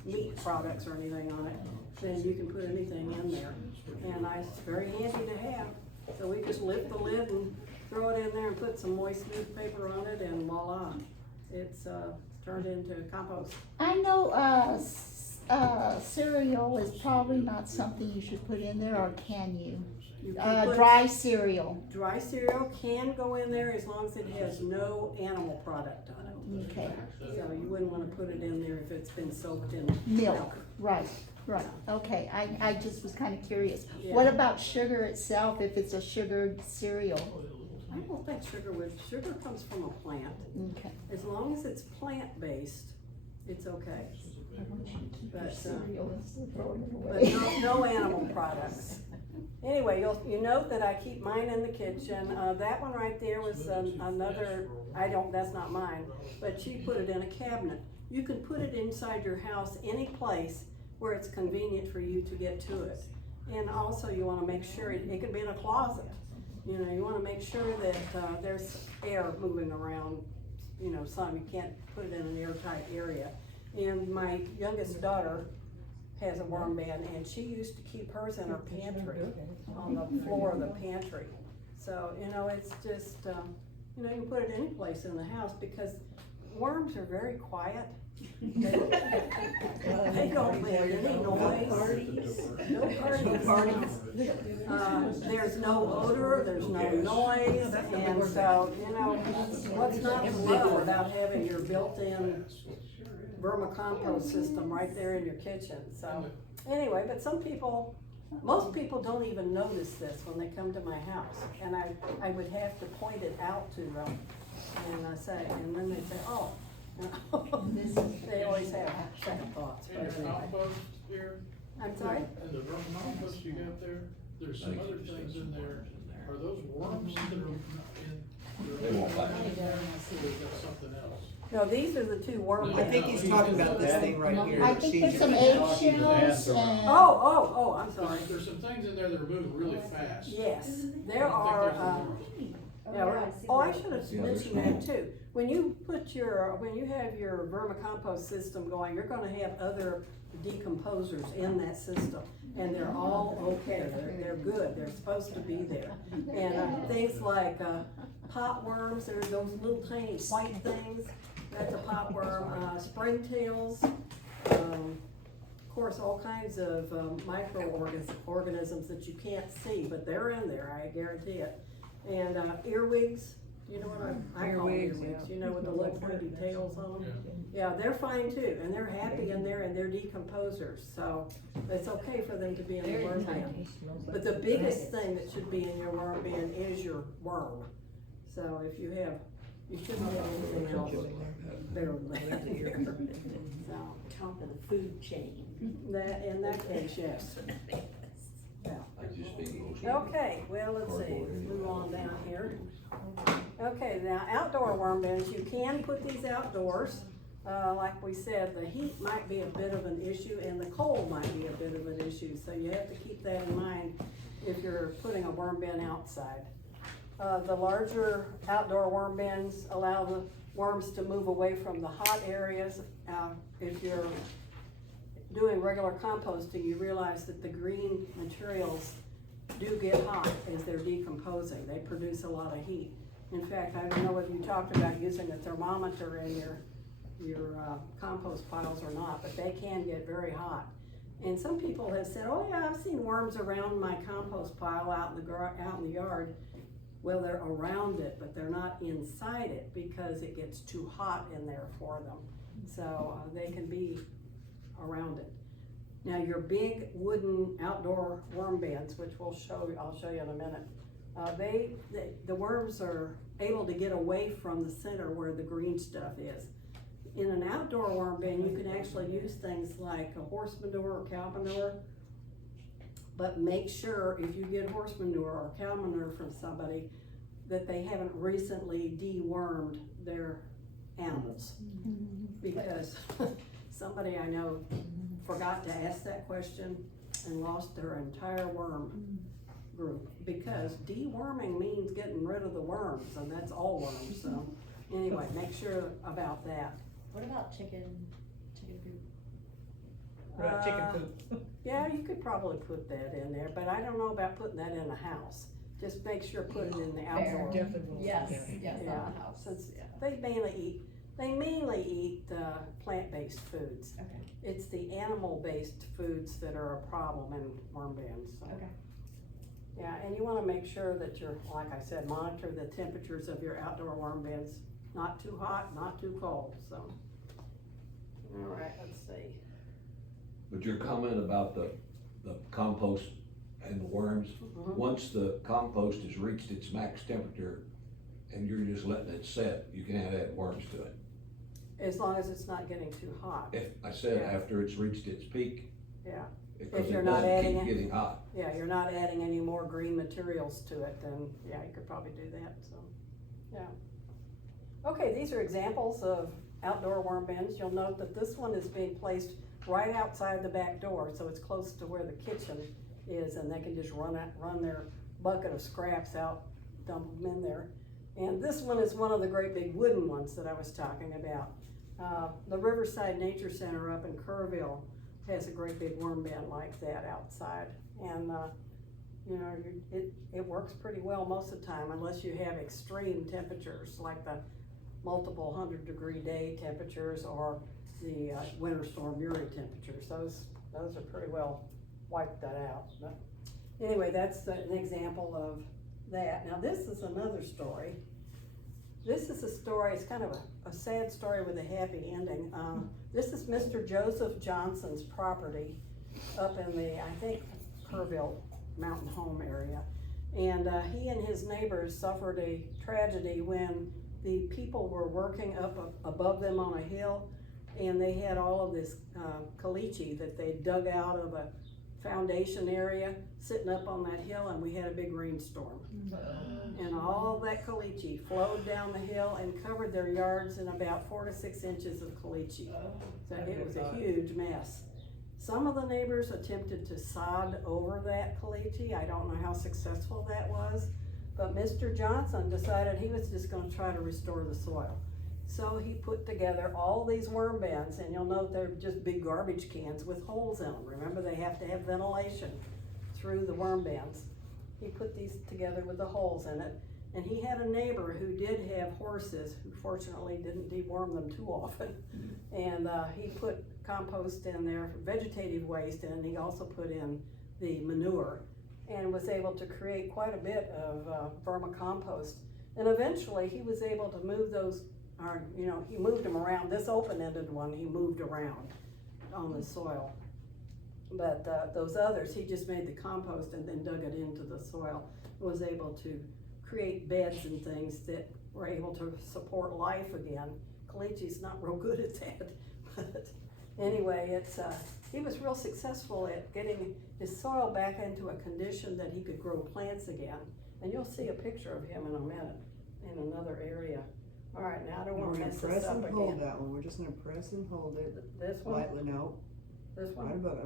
meat products or anything on it, then you can put anything in there. And it's very handy to have. So we just lift the lid and throw it in there and put some moist newspaper on it, and voila, it's turned into compost. I know, cereal is probably not something you should put in there, or can you? You can put- Dry cereal, Dry cereal can go in there as long as it has no animal product on it. okay, So you wouldn't wanna put it in there if it's been soaked in milk, right, okay, I just was kinda curious. Yeah. What about sugar itself, if it's a sugared cereal? I don't think sugar comes from a plant. Okay. As long as it's plant-based, it's okay. But, but no animal products. Anyway, you note that I keep mine in the kitchen. That one right there was another, that's not mine, but she put it in a cabinet. You can put it inside your house, any place where it's convenient for you to get to it. And also you wanna make sure, it can be in a closet. You know, you wanna make sure that there's air moving around, you know, you can't put it in an airtight area. And my youngest daughter has a worm bin, and she used to keep hers in her pantry, on the floor of the pantry. So, you know, it's just, you know, you can put it any place in the house, because worms are very quiet. They don't make any noise. No parties. There's no odor, there's no noise, and so, you know, what's not to love about having your built-in vermicompost system right there in your kitchen. So anyway, but most people don't even notice this when they come to my house, and I would have to point it out to them, and and then they say, oh, they always have second thoughts. But And the anyway. compost here, I'm sorry? and the compost you got there, there's some other things in there. Are those worms that are in? They won't bite. Or is that something else? No, these are the two worm I think he's talking about this thing right here. I that think she's there's some just- eggshells and. Oh, I'm sorry. There's some things in there that are moving really fast. Yes, I there don't think are, there's a worm. Yeah, yeah, right. I see Oh, I that. should have Yeah, they're mentioned that too. When you have your vermicompost system going, you're gonna have other decomposers in that system. And they're all okay, they're good, they're supposed to be there. And things like pot worms, there's those little tiny white things, that's a pot worm, springtails, of course, all kinds of microorganisms that you can't see, but they're in there, I guarantee it. And earwigs, you know what I call Earwigs, earwigs, you know, with the little pointy tails on them? Yeah, they're fine too, and they're happy in there, and they're decomposers, so it's okay for them to be in the worm bin. But the biggest thing that should be in your worm bin is your worm. So if you shouldn't have anything else there. So, Top of the food chain. in that case, yes. I just think most. Okay, well, let's see, let's move on down here. Okay, now outdoor worm bins, you can put these outdoors. Like we said, the heat might be a bit of an issue and the cold might be a bit of an issue, so you have to keep that in mind if you're putting a worm bin outside. The larger outdoor worm bins allow the worms to move away from the hot areas. If you're doing regular composting, you realize that the green materials do get hot as they're decomposing. They produce a lot of heat. In fact, I don't know whether you talked about using a thermometer in your compost piles or not, but they can get very hot. And some people have said, oh yeah, I've seen worms around my compost pile out in the yard. Well, they're around it, but they're not inside it because it gets too hot in there for them. So they can be around it. Now your big wooden outdoor worm bins, which I'll show you in a minute. The worms are able to get away from the center where the green stuff is. In an outdoor worm bin, you can actually use things like a horse manure or cow manure. But make sure if you get horse manure or cow manure from somebody that they haven't recently dewormed their animals. Because somebody I know forgot to ask that question and lost their entire worm group. Because deworming means getting rid of the worms, and that's all worms, so anyway, make sure about that. What about chicken food? Chicken poop. Yeah, you could probably put that in there, but I don't know about putting that in the house. Just make sure put it in the outdoor. Yes, yes, Yeah, not the house. since Yeah. they mainly eat plant-based foods. Okay, It's the animal-based foods that are a problem in worm bins, so. okay. Yeah, and you wanna make sure that you're, like I said, monitor the temperatures of your outdoor worm bins. Not too hot, not too cold, so. All right, let's see. But your comment about the compost and the worms, once the compost has reached its max temperature and you're just letting it set, you can add worms to it. As long as it's not getting too hot, If, I said Yeah. after it's reached its peak. yeah. Because you're it not doesn't adding keep it. getting hot. Yeah, you're not adding any more green materials to it, then yeah, you could probably do that, so, yeah. Okay, these are examples of outdoor worm bins. You'll note that this one is being placed right outside the back door, so it's close to where the kitchen is, and they can just run their bucket of scraps out, dump them in there. And this one is one of the great big wooden ones that I was talking about. The Riverside Nature Center up in Kerrville has a great big worm bin like that outside. And, you know, it works pretty well most of the time, unless you have extreme temperatures, like the multiple 100-degree day temperatures or the winter storm Uri temperatures. Those are pretty well wiped that out. But anyway, that's an example of that. Now this is another story. This is a story, it's kind of a sad story with a happy ending. This is Mr. Joseph Johnson's property up in the, I think, Kerrville Mountain Home area. And he and his neighbors suffered a tragedy when the people were working up above them on a hill, and they had all of this caliche that they dug out of a foundation area sitting up on that hill, and we had a big rainstorm. And all that caliche flowed down the hill and covered their yards in about 4 to 6 inches of caliche. So it was a huge mess. Some of the neighbors attempted to sod over that caliche. I don't know how successful that was, But Mr. Johnson decided he was just gonna try to restore the soil. So he put together all these worm bins, and you'll note they're just big garbage cans with holes in them. Remember, they have to have ventilation through the worm bins. He put these together with the holes in it, and he had a neighbor who did have horses, who fortunately didn't deworm them too often. And he put compost in there, vegetative waste, and he also put in the manure, and was able to create quite a bit of vermicompost. And eventually he was able to move those, or, you know, he moved them around. This open-ended one he moved around on the soil. But those others, he just made the compost and then dug it into the soil. Was able to create beds and things that were able to support life again. Calicci's not real good at that, but anyway, it's he was real successful at getting his soil back into a condition that he could grow plants again. And you'll see a picture of him in a minute in another area. All right, now I don't want to mess this up Press and hold again. that one, we're just gonna press and hold it This one, lightly, no, this right one. above it,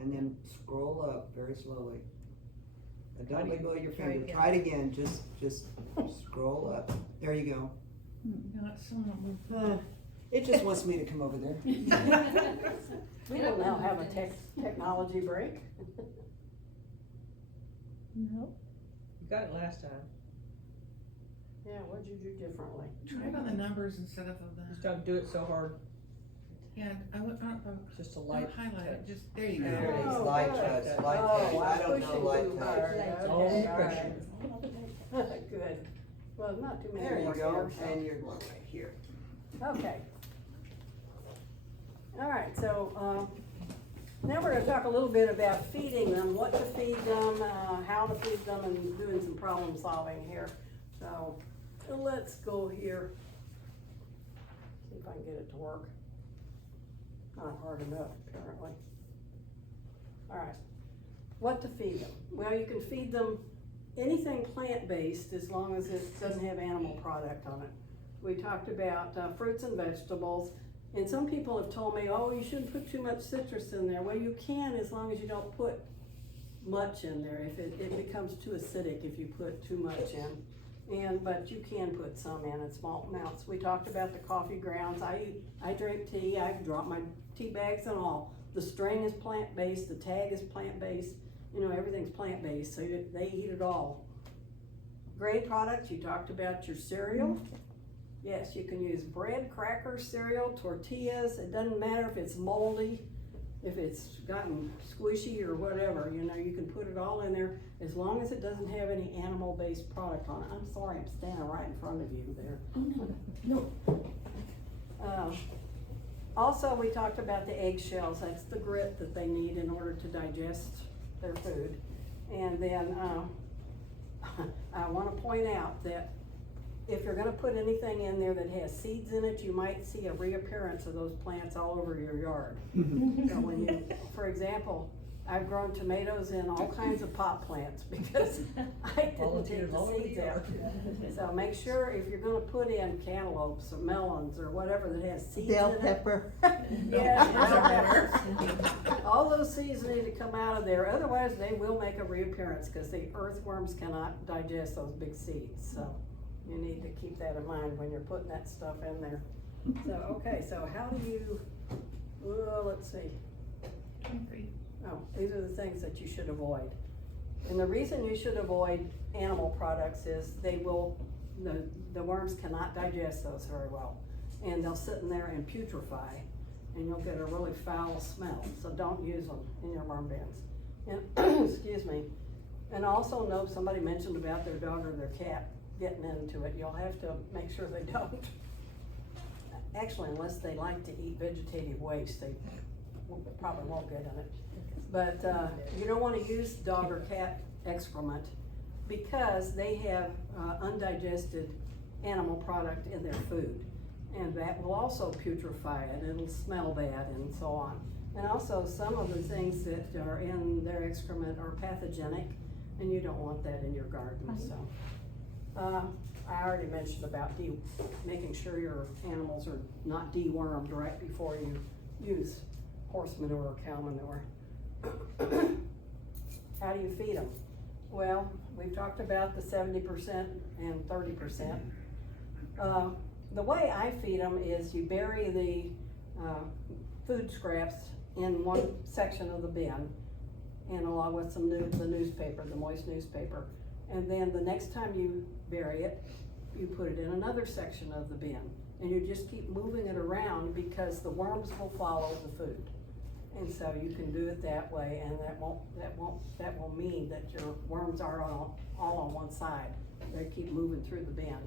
and then scroll up very slowly. And don't let go of your finger, try it again, just scroll up, there you go. It just wants me to come over there. We will now have a technology break. No. You got it last time. Yeah, what'd you do differently? Try it on the numbers instead of Just the, don't do it so hard. yeah, I would, Just a don't light highlight it, touch. just, there you go. There it is, Oh, light good. touch, light Oh, touch, I I'm don't know pushing light too touch. hard. It's all Okay, all pressure. right. Good. Well, not too many There you more go, here, so. and you're going right here. Okay. All right, so, now we're gonna talk a little bit about feeding them, what to feed them, how to feed them, and doing some problem solving here. So, let's go here. See if I can get it to work. Not hard enough, apparently. All right, what to feed them? Well, you can feed them anything plant-based as long as it doesn't have animal product on it. We talked about fruits and vegetables, and some people have told me, oh, you shouldn't put too much citrus in there. Well, you can as long as you don't put much in there. If it becomes too acidic if you put too much in. But you can put some in small amounts. We talked about the coffee grounds. I drink tea. I drop my tea bags and all. The string is plant-based, the tag is plant-based, you know, everything's plant-based, so they eat it all. Grain products, you talked about your cereal. Yes, you can use bread, crackers, cereal, tortillas. It doesn't matter if it's moldy, if it's gotten squishy or whatever, you know, you can put it all in there as long as it doesn't have any animal-based product on it. I'm sorry, I'm standing right in front of you there. Oh, no. Also, we talked about the eggshells. That's the grit that they need in order to digest their food. And then I want to point out that if you're going to put anything in there that has seeds in it, you might see a reappearance of those plants all over your yard. So when you, for example, I've grown tomatoes in all kinds of pot plants because I didn't take the seeds out. So make sure if you're gonna put in cantaloupes or melons or whatever that has seeds in it. Bell pepper. Yeah, bell peppers. All those seeds need to come out of there, otherwise they will make a reappearance because the earthworms cannot digest those big seeds. So you need to keep that in mind when you're putting that stuff in there. So, okay, so how do you, well, let's see. Oh, these are the things that you should avoid. And the reason you should avoid animal products is they will, the worms cannot digest those very well. And they'll sit in there and putrefy, and you'll get a really foul smell. So don't use them in your worm bins. And, excuse me. And also know, somebody mentioned about their dog or their cat getting into it. You'll have to make sure they don't. Actually, unless they like to eat vegetative waste, they probably won't get in it. But you don't want to use dog or cat excrement because they have undigested animal product in their food. And that will also putrefy it, it'll smell bad and so on. And also some of the things that are in their excrement are pathogenic, and you don't want that in your garden, so. I already mentioned about making sure your animals are not dewormed right before you use horse manure or cow manure. How do you feed them? Well, we've talked about the 70% and 30%. The way I feed them is you bury the food scraps in one section of the bin, and along with some the newspaper, the moist newspaper. And then the next time you bury it, you put it in another section of the bin. And you just keep moving it around because the worms will follow the food. And so you can do it that way, and that will mean that your worms are all on one side. They keep moving through the bin.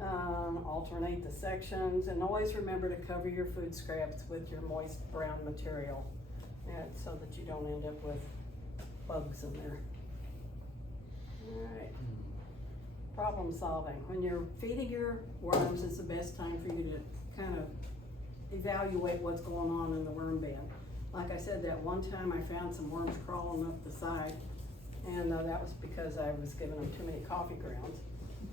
Alternate the sections, and always remember to cover your food scraps with your moist brown material, so that you don't end up with bugs in there. Alright, problem solving. When you're feeding your worms, it's the best time for you to kind of evaluate what's going on in the worm bin. Like I said, that one time I found some worms crawling up the side, and that was because I was giving them too many coffee grounds.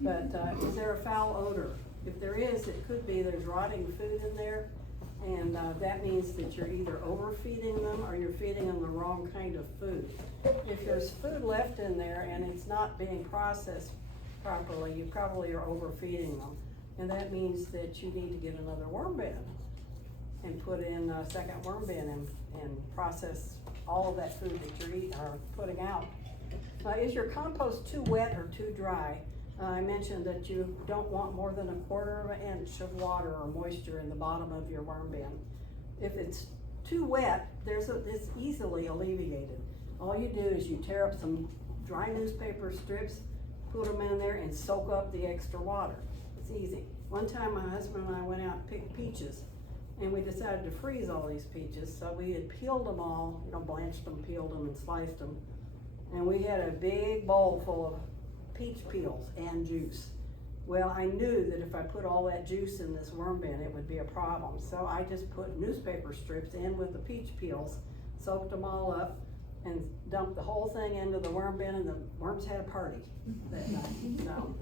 But is there a foul odor? If there is, it could be there's rotting food in there, and that means that you're either overfeeding them or you're feeding them the wrong kind of food. If there's food left in there and it's not being processed properly, you probably are overfeeding them. And that means that you need to get another worm bin and put in a second worm bin and process all of that food that you're eating or putting out. Is your compost too wet or too dry? I mentioned that you don't want more than 1/4 of an inch of water or moisture in the bottom of your worm bin. If it's too wet, it's easily alleviated. All you do is you tear up some dry newspaper strips, put them in there, and soak up the extra water. It's easy. One time my husband and I went out and picked peaches, and we decided to freeze all these peaches, so we had peeled them all, blanched them, peeled them, and sliced them. And we had a big bowl full of peach peels and juice. Well, I knew that if I put all that juice in this worm bin, it would be a problem. So I just put newspaper strips in with the peach peels, soaked them all up, and dumped the whole thing into the worm bin, and the worms had a party that night. So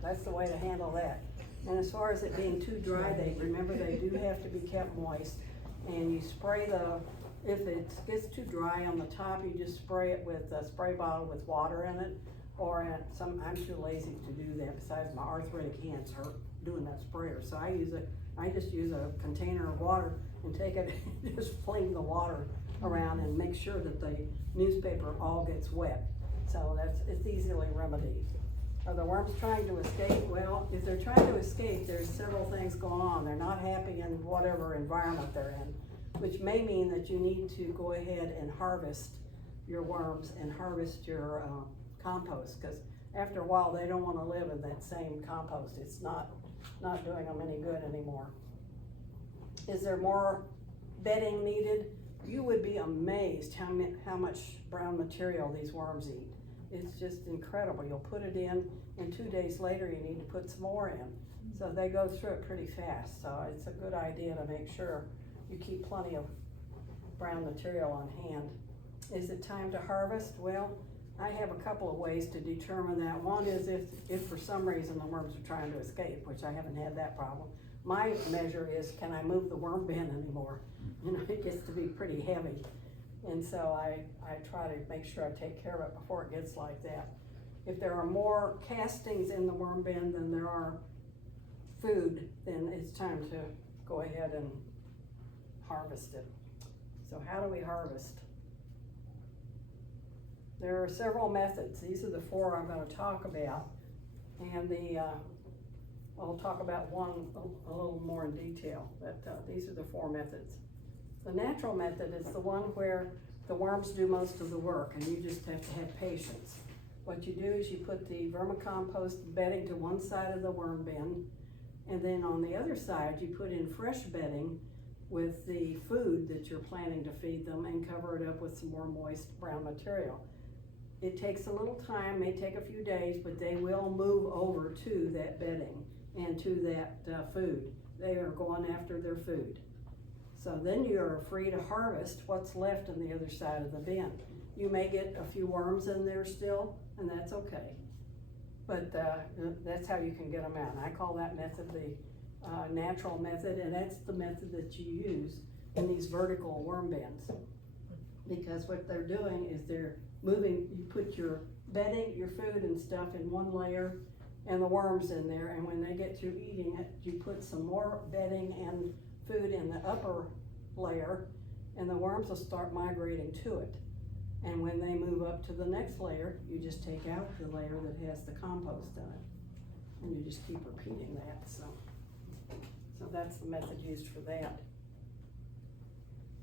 that's the way to handle that. And as far as it being too dry, they do have to be kept moist. And you spray if it gets too dry on the top, you just spray it with a spray bottle with water in it. Or I'm too lazy to do that. Besides, my arthritic hands hurt doing that sprayer. So I just use a container of water and take it and just fling the water around and make sure that the newspaper all gets wet. So it's easily remedied. Are the worms trying to escape? Well, if they're trying to escape, there's several things going on. They're not happy in whatever environment they're in, which may mean that you need to go ahead and harvest your worms and harvest your compost, because after a while they don't want to live in that same compost. It's not doing them any good anymore. Is there more bedding needed? You would be amazed how much brown material these worms eat. It's just incredible. You'll put it in, and 2 days later you need to put some more in. So they go through it pretty fast. So it's a good idea to make sure you keep plenty of brown material on hand. Is it time to harvest? Well, I have a couple of ways to determine that. One is if for some reason the worms are trying to escape, which I haven't had that problem. My measure is, can I move the worm bin anymore? It gets to be pretty heavy. And so I try to make sure I take care of it before it gets like that. If there are more castings in the worm bin than there are food, then it's time to go ahead and harvest it. So how do we harvest? There are several methods. These are the 4 I'm going to talk about, and I'll talk about one a little more in detail, but these are the 4 methods. The natural method is the one where the worms do most of the work, and you just have to have patience. What you do is you put the vermicompost bedding to one side of the worm bin, and then on the other side you put in fresh bedding with the food that you're planning to feed them, and cover it up with some more moist brown material. It takes a little time, may take a few days, but they will move over to that bedding and to that food. They are going after their food. So then you're free to harvest what's left on the other side of the bin. You may get a few worms in there still, and that's okay. But that's how you can get them out. And I call that method the natural method, and that's the method that you use in these vertical worm bins. Because what they're doing is they're moving, you put your bedding, your food and stuff in one layer and the worms in there, and when they get through eating it, you put some more bedding and food in the upper layer, and the worms will start migrating to it. And when they move up to the next layer, you just take out the layer that has the compost in it. And you just keep repeating that, so that's the method used for that.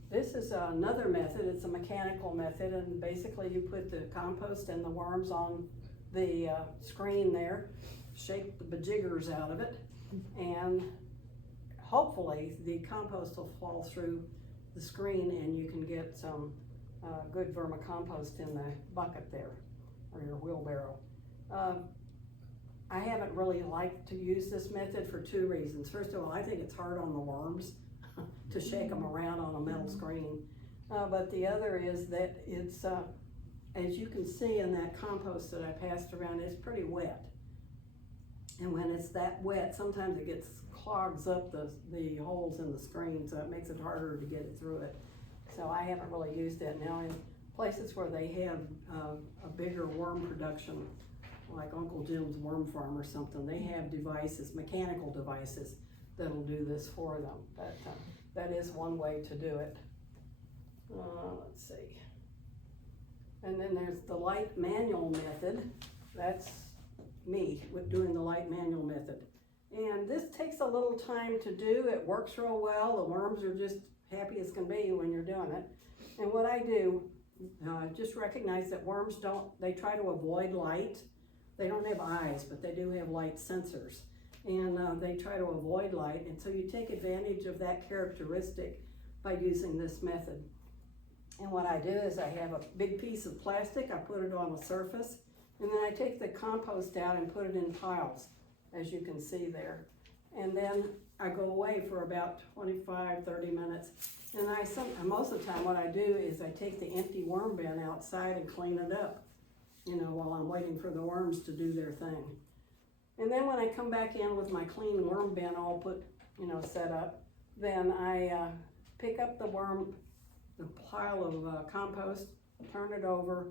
This is another method. It's a mechanical method, and basically you put the compost and the worms on the screen there, shake the bejiggers out of it, and hopefully the compost will fall through the screen and you can get some good vermicompost in the bucket there, or your wheelbarrow. I haven't really liked to use this method for two reasons. First of all, I think it's hard on the worms to shake them around on a metal screen. But the other is that it's, as you can see in that compost that I passed around, it's pretty wet. And when it's that wet, sometimes it clogs up the holes in the screen, so it makes it harder to get it through it. So I haven't really used it. Now in places where they have a bigger worm production, like Uncle Jim's Worm Farm or something, they have devices, mechanical devices, that'll do this for them. But that is one way to do it. Let's see. And then there's the light manual method. That's me with doing the light manual method. And this takes a little time to do. It works real well. The worms are just happy as can be when you're doing it. And what I do, just recognize that worms they try to avoid light. They don't have eyes, but they do have light sensors. And they try to avoid light, and so you take advantage of that characteristic by using this method. And what I do is I have a big piece of plastic, I put it on a surface, and then I take the compost out and put it in piles, as you can see there. And then I go away for about 25, 30 minutes. And most of the time what I do is I take the empty worm bin outside and clean it up, while I'm waiting for the worms to do their thing. And then when I come back in with my clean worm bin all put, set up, then I pick up the pile of compost, turn it over,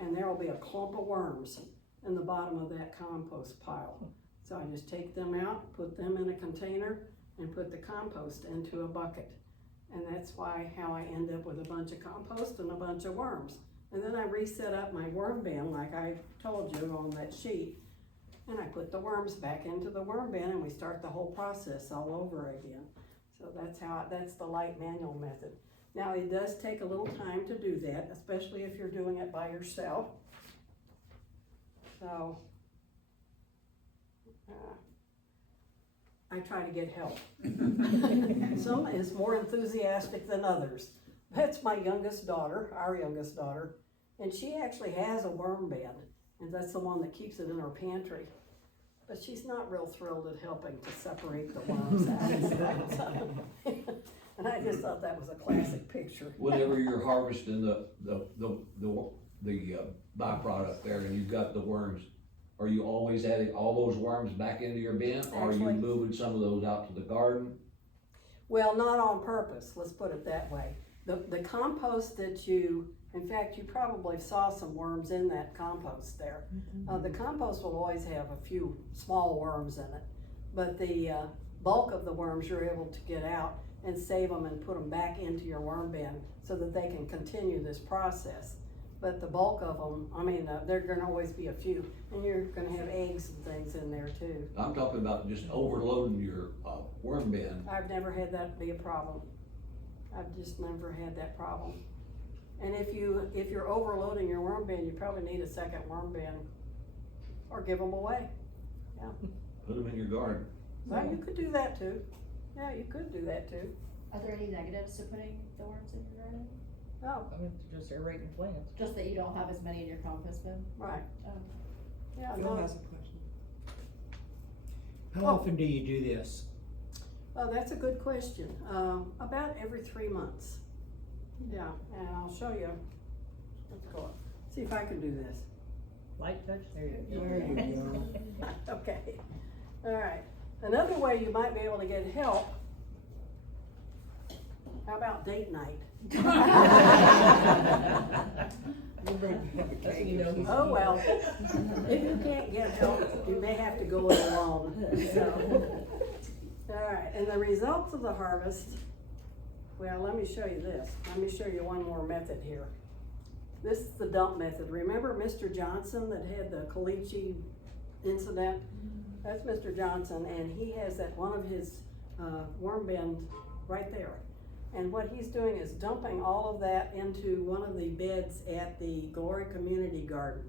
and there will be a clump of worms in the bottom of that compost pile. So I just take them out, put them in a container, and put the compost into a bucket. And that's how I end up with a bunch of compost and a bunch of worms. And then I reset up my worm bin like I told you on that sheet, and I put the worms back into the worm bin, and we start the whole process all over again. So that's the light manual method. Now it does take a little time to do that, especially if you're doing it by yourself. So I try to get help. Some is more enthusiastic than others. That's my youngest daughter, our youngest daughter, and she actually has a worm bin, and that's the one that keeps it in her pantry. But she's not real thrilled at helping to separate the worms out. And I just thought that was a classic picture. Whenever you're harvesting the byproduct there and you've got the worms, are you always adding all those worms back into your bin? Or are you moving some of those out to the garden? Well, not on purpose, let's put it that way. The compost that in fact, you probably saw some worms in that compost there. The compost will always have a few small worms in it, but the bulk of the worms you're able to get out and save them and put them back into your worm bin so that they can continue this process. But the bulk of them, there are gonna always be a few, and you're gonna have eggs and things in there too. I'm talking about just overloading your worm bin. I've never had that be a problem. I've just never had that problem. And if you're overloading your worm bin, you probably need a second worm bin, or give them away. Yeah. Put them in your garden. Well, you could do that too. Yeah, you could do that too. Are there any negatives to putting the worms in your garden? Oh, Just aerating plants. Just that you don't have as many in your compost bin? right. Oh. Yeah, Phil no. has a question. How often do you do this? Oh, that's a good question. About every 3 months. Yeah, and I'll show you. Let's go. See if I can do this. Light touch, there you go. There you go. Okay. All right. Another way you might be able to get help. How about date night? That's when you know he's. Oh, well, if you can't get help, you may have to go it alone, so. All right, and the results of the harvest, well, let me show you this. Let me show you one more method here. This is the dump method. Remember Mr. Johnson that had the caliche incident? That's Mr. Johnson, and he has that one of his worm bins right there. And what he's doing is dumping all of that into one of the beds at the Glory Community Garden.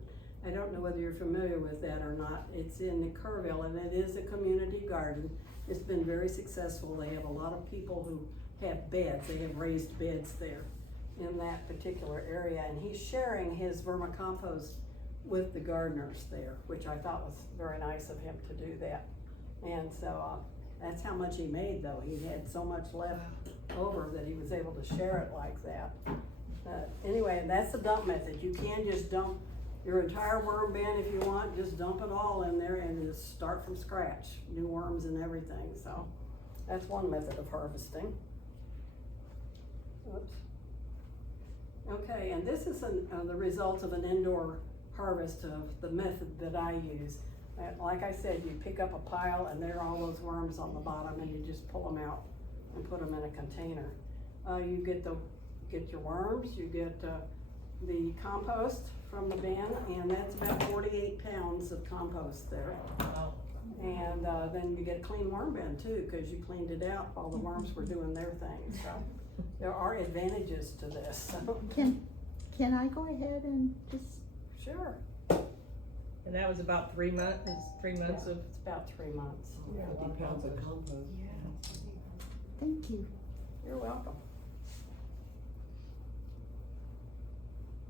I don't know whether you're familiar with that or not. It's in Kerrville, and it is a community garden. It's been very successful. They have a lot of people who have beds. They have raised beds there in that particular area, and he's sharing his vermicompost with the gardeners there, which I thought was very nice of him to do that. And so that's how much he made, though. He had so much left over that he was able to share it like that. Anyway, that's the dump method. You can just dump your entire worm bin if you want, just dump it all in there and just start from scratch, new worms and everything. So that's one method of harvesting. Oops. Okay, and this is the result of an indoor harvest of the method that I use. Like I said, you pick up a pile and there are all those worms on the bottom, and you just pull them out and put them in a container. You get your worms, you get the compost from the bin, and that's about 48 pounds of compost there. And then you get a clean worm bin too, because you cleaned it out while the worms were doing their thing. So there are advantages to this. Can I go ahead and just? Sure. And that was about 3 months, It's about 3 months. 50 pounds of compost. Thank you. You're welcome.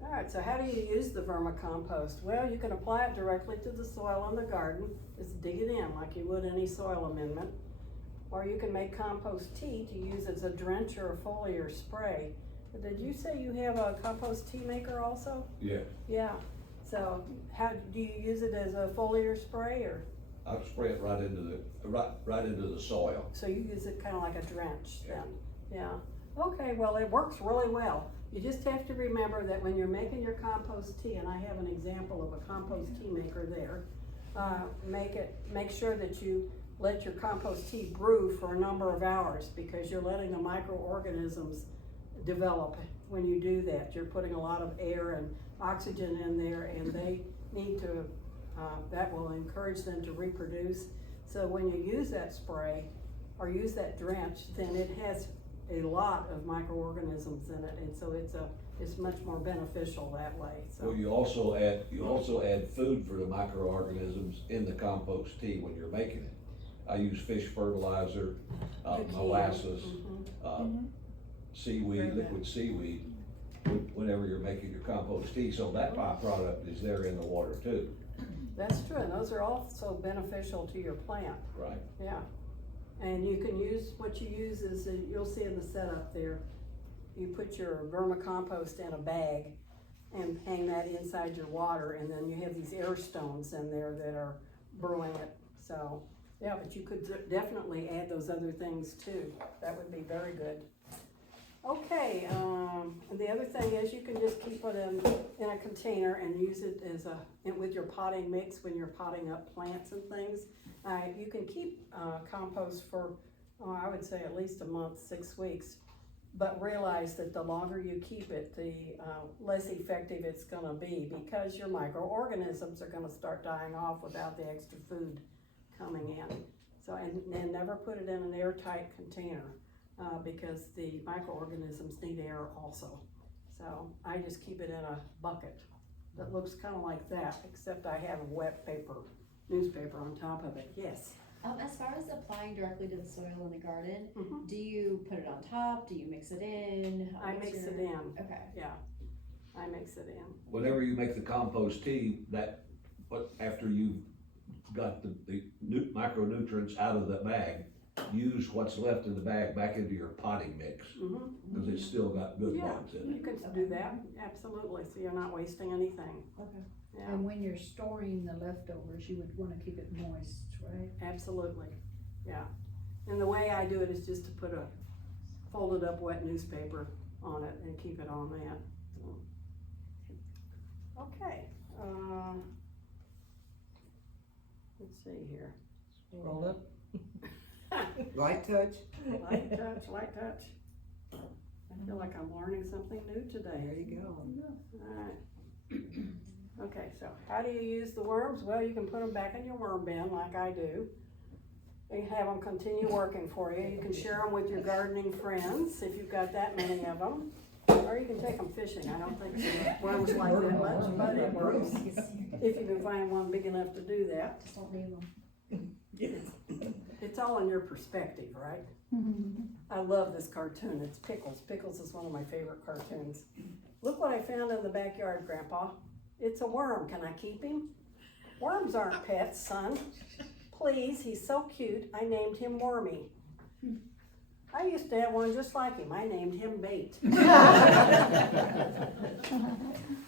All right, so how do you use the vermicompost? Well, you can apply it directly to the soil in the garden. Just dig it in like you would any soil amendment. Or you can make compost tea to use as a drench or a foliar spray. But did you say you have a compost tea maker also? Yeah, Yeah. So how do you use it as a foliar spray, or? I spray it right into the soil. So you use it kind of like a drench then? Yeah. Okay, well, it works really well. You just have to remember that when you're making your compost tea, and I have an example of a compost tea maker there, make sure that you let your compost tea brew for a number of hours, because you're letting the microorganisms develop when you do that. You're putting a lot of air and oxygen in there, and they need to, that will encourage them to reproduce. So when you use that spray or use that drench, then it has a lot of microorganisms in it, and so it's much more beneficial that way. So. Well, you also add food for the microorganisms in the compost tea when you're making it. I use fish fertilizer, molasses, seaweed, liquid seaweed, whenever you're making your compost tea, so that byproduct is there in the water too. That's true, and those are also beneficial to your plant. Right. Yeah. And you can use, what you use is, you'll see in the setup there, you put your vermicompost in a bag and hang that inside your water, and then you have these air stones in there that are brewing it. So, yeah, but you could definitely add those other things too. That would be very good. Okay, and the other thing is you can just keep it in a container and use it as with your potting mix when you're potting up plants and things. You can keep compost for, I would say at least a month, 6 weeks, but realize that the longer you keep it, the less effective it's gonna be, because your microorganisms are gonna start dying off without the extra food coming in. So, and never put it in an airtight container. Because the microorganisms need air also. So I just keep it in a bucket that looks kind of like that, except I have a wet newspaper on top of it. Yes? As far as applying directly to the soil in the garden, do you put it on top? Do you mix it in? I mix it in. Okay. Yeah, I mix it in. Whenever you make the compost tea, after you've got the micronutrients out of the bag, use what's left in the bag back into your potting mix, because it's still got good ones in You it. can do that, absolutely, so you're not wasting anything. Okay. Yeah, And when you're storing the leftovers, you would wanna keep it moist, right? absolutely, yeah. And the way I do it is just to put a folded up wet newspaper on it and keep it on that. So. Okay, let's see here. Roll up. Light touch, Light touch, light touch. I feel like I'm learning something new today. there you go. Alright. Okay, so how do you use the worms? Well, you can put them back in your worm bin like I do. You have them continue working for you. You can share them with your gardening friends if you've got that many of them. Or you can take them fishing. I don't think the worms like that much, but it works. If you can find one big enough to do that. Just don't name them. It's all in your perspective, right? I love this cartoon. It's Pickles. Pickles is one of my favorite cartoons. Look what I found in the backyard, Grandpa. It's a worm. Can I keep him? Worms aren't pets, son. Please, he's so cute. I named him Wormy. I used to have one just like him. I named him Bait.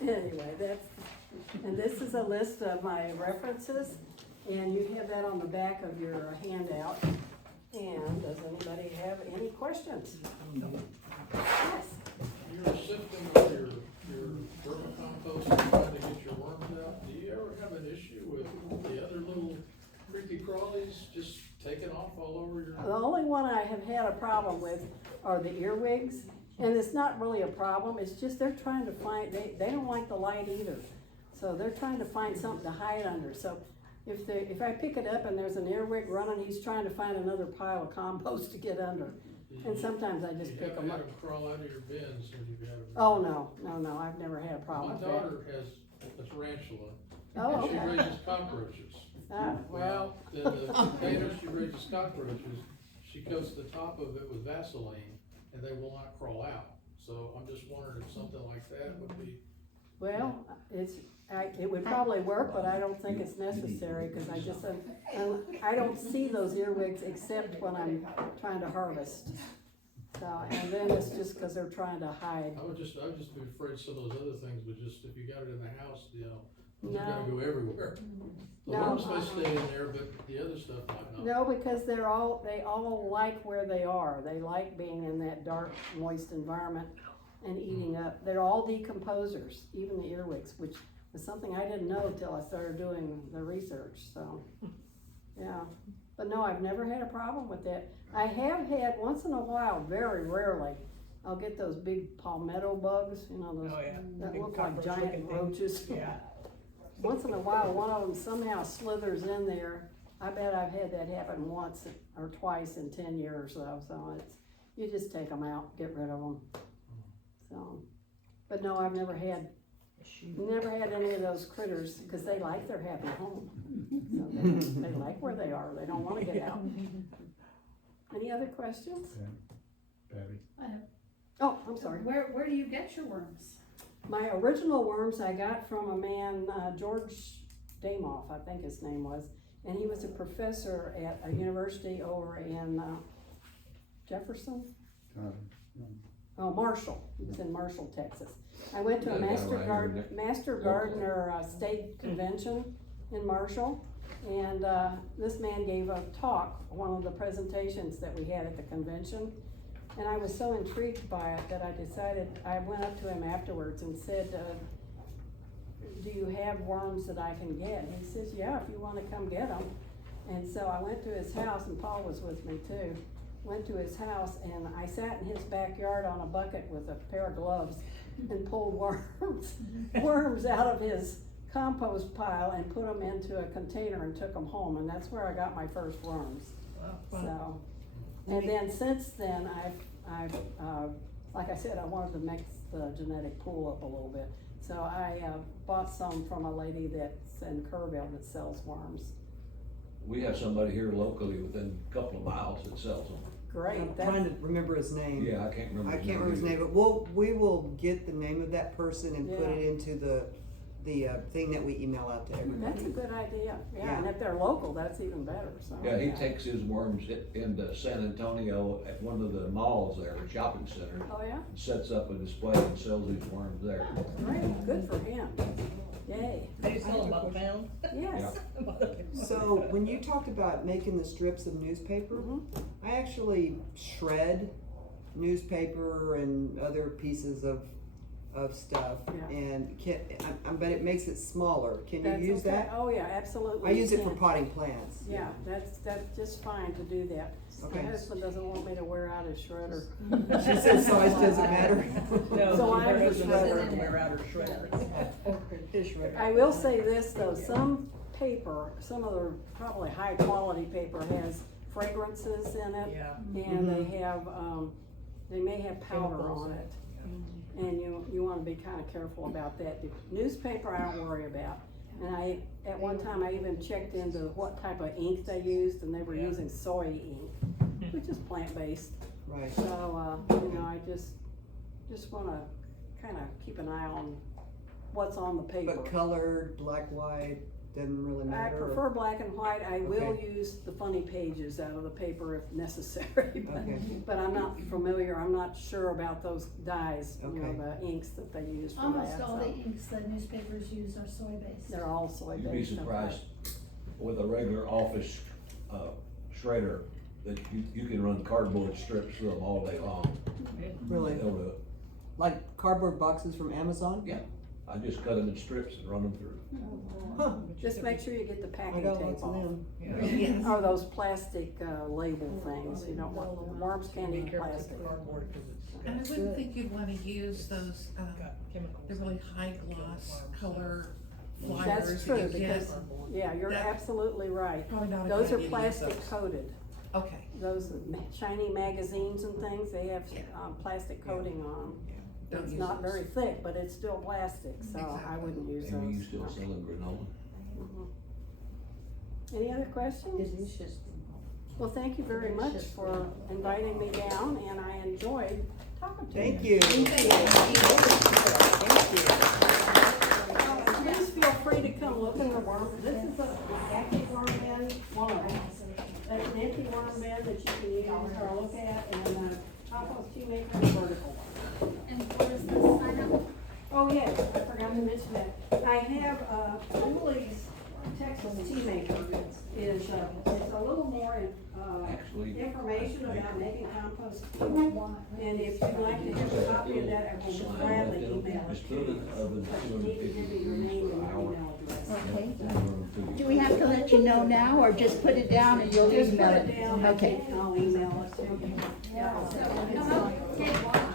Anyway, and this is a list of my references, and you have that on the back of your handout. And does anybody have any questions? Yes. You're sifting with your vermicompost and trying to get your worms out. Do you ever have an issue with the other little creepy crawlies just taking off all over your? The only one I have had a problem with are the earwigs, and it's not really a problem, it's just they're trying to find, they don't like the light either. So they're trying to find something to hide under, so if I pick it up and there's an earwig running, he's trying to find another pile of compost to get under. And sometimes I just pick them You up. haven't had them crawl out of your bins since you've had them? Oh, no, I've never had a problem My with that. daughter has a tarantula, Oh, and she okay. raises cockroaches. Ah, well, In the container she raises cockroaches, she coats the top of it with Vaseline, and they will not crawl out. So I'm just wondering if something like that would be. well, it would probably work, but I don't think it's necessary, cause I don't see those earwigs except when I'm trying to harvest. So, and then it's just cause they're trying to hide. I would just be afraid some of those other things would just, if you got it in the house, they're No. gonna go everywhere. The No. worms may stay in there, but the other stuff might not. No, because they all like where they are. They like being in that dark, moist environment and eating up. They're all decomposers, even the earwigs, which was something I didn't know till I started doing the research, so, yeah. But no, I've never had a problem with that. I have had, once in a while, very rarely, I'll get those big palmetto bugs, you know, those, Oh, yeah. that Big look like cockroach giant looking thing. roaches. Yeah. Once in a while, one of them somehow slithers in there. I bet I've had that happen once or twice in 10 years though, so you just take them out, get rid of them. So, but no, I've never had any of those critters, cause they like their happy home. So they like where they are, they don't wanna get out. Any other questions? Patty? Oh, I'm sorry. Where do you get your worms? My original worms I got from a man, George Damoff, I think his name was, and he was a professor at a university over in Jefferson? Marshall. He was in Marshall, Texas. I went to a Master Gardener state convention in Marshall, and this man gave a talk, one of the presentations that we had at the convention. And I was so intrigued by it that I went up to him afterwards and said, do you have worms that I can get? And he says, yeah, if you wanna come get them. And so I went to his house, and Paul was with me too. Went to his house, and I sat in his backyard on a bucket with a pair of gloves and pulled worms out of his compost pile and put them into a container and took them home. And that's where I got my first worms. So, and then since then, I've like I said, I wanted to mix the genetic pool up a little bit. So I bought some from a lady that's in Kerrville that sells worms. We have somebody here locally within a couple of miles that sells them. Great. I'm trying to remember his name. Yeah, I can't remember. I can't remember his name, but we will get the name of that person and put Yeah. it into the thing that we email out to everybody. That's a good idea. Yeah, Yeah. and if they're local, that's even better, so. Yeah, he takes his worms into San Antonio at one of the malls there, shopping center, Oh, yeah? and sets up a display and sells his worms there. Great, good for him. Yay. How do you sell them, by the pound? Yes. So when you talked about making the strips of newspaper, Mhm. I actually shred newspaper and other pieces of of stuff, Yeah. and but it makes it smaller. Can you That's use okay. that? Oh, yeah, absolutely. I you use it for can. potting plants. Yeah, that's just fine to do that. Okay. My husband doesn't want me to wear out his shredder. She says size doesn't matter. No, So her I'm the husband doesn't shredder. wear out her shredder. His shredder. I will say this though, some paper, some of the probably high quality paper has fragrances in it. Yeah. And they have, they may have powder Chemicals. on it. And you wanna be kinda careful about that. The newspaper I don't worry about. And at one time I even checked into what type of ink they used, and they were Yeah. using soy ink, which is plant-based. Right. So, I just wanna kinda keep an eye on what's on the paper. But colored, black, white, doesn't really I matter? or- prefer black and white. I will Okay. use the funny pages out of the paper if necessary, Okay. but I'm not familiar, I'm not sure about those dyes, Okay. the inks that they use for that. Almost all so the inks that newspapers use are soy-based. They're all soy-based. You'd be surprised with a regular office, shredder, that you can run cardboard strips through them all day long. Really? They'll do it. Like cardboard boxes from Amazon? Yeah. I just cut them in strips and run them through. Huh. Just make sure you get the I packing got tape lots of off. them. Yeah. Or those plastic, label things, you don't want, worms can't Be eat careful plastic. with cardboard, 'cause it's And I wouldn't think you'd wanna use those, got chemicals. the really high gloss color flyers That's that true, you get. because, yeah, you're That- absolutely right. Probably not a Those good are idea to use plastic those. coated. Okay. Those shiny magazines and things, they have, Yeah. Plastic coating on them. Don't It's use not those. very thick, but it's still plastic, so I Exactly. wouldn't use those. Amy, you still selling granola? Any other questions? Well, thank you very much for inviting me down, and I enjoyed talking to you. Thank you. Please feel free to come look in the worm. This is a active worm bin, one of them. That's an empty worm bin that you can use or look at, and compost tea maker and vertical one. And where's the sign up? Oh, yes, I forgot to mention that. I have, Julie's Texas tea maker is, it's a little more, Actually, information about making compost tea. And if you'd like to have a copy of that, I will slime gladly left in email them, it just to put it you. in the oven But you need to give me your name and your 250 email address. Okay. hours. Do we have to let you know now, or just put it down and you'll Just put email it down, Okay. and I'll email it to you. Come up,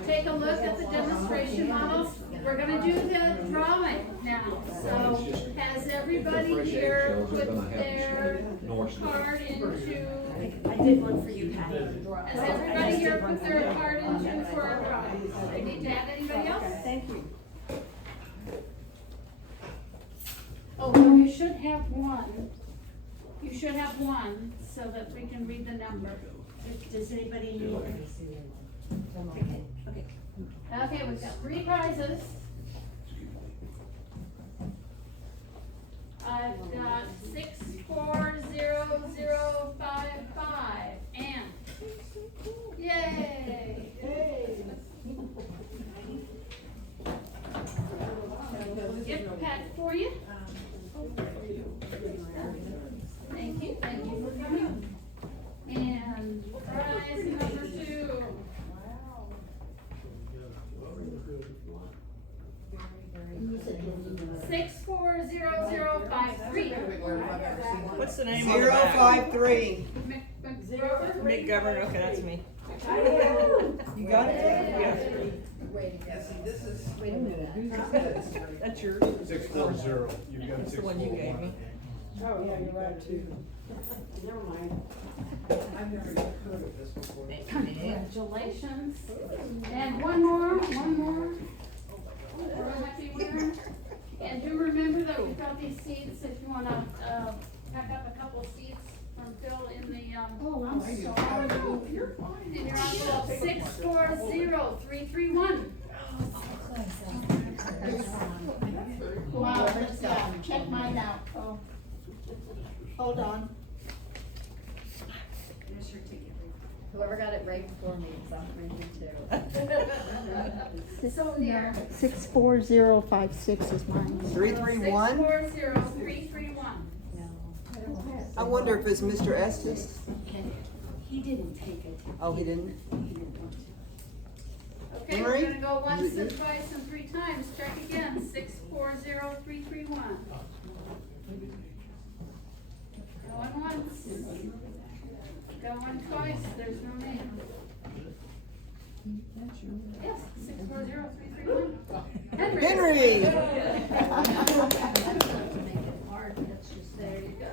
take a look at the demonstration models. We're gonna do the drawing now. So has everybody here put their card into, I did one for you, Patty. has everybody here put their card into for our drawing? Do they need to add anybody else? Okay, thank you. Oh, well, you should have one. You should have one so that we can read the number. Does anybody need? Okay, we've got 3 prizes. I've got 640055 and yay! Gift pack for you. Thank you for coming. And prize number 2. 640053. What's the name of the bag? 053. McGovern, okay, that's me. You got it? Yeah. Yeah, see, this is. Wait a minute, that's yours? 640, you've got That's the one you gave me. Oh, yeah, you're right too. Never mind. I've never heard of this before. Congratulations. And one more. We're happy winner. And do remember that we've got these seats if you wanna, pack up a couple of seats from Phil in the, Oh, I'm sorry. you're fine. In your envelope, 640331. Wow, let's check mine out. Oh. Hold on. Whoever got it right before me, because I'm ready too. So there. 64056 is mine. 331? 640331. I wonder if it's Mr. Estes. He didn't take it. Oh, he didn't? Okay, Okay, we're Henry? gonna go once and twice and three times, check again, 640331. Going once. Going twice, there's no name. Yes, 640331. Henry. Henry! Hard, that's just, there you go.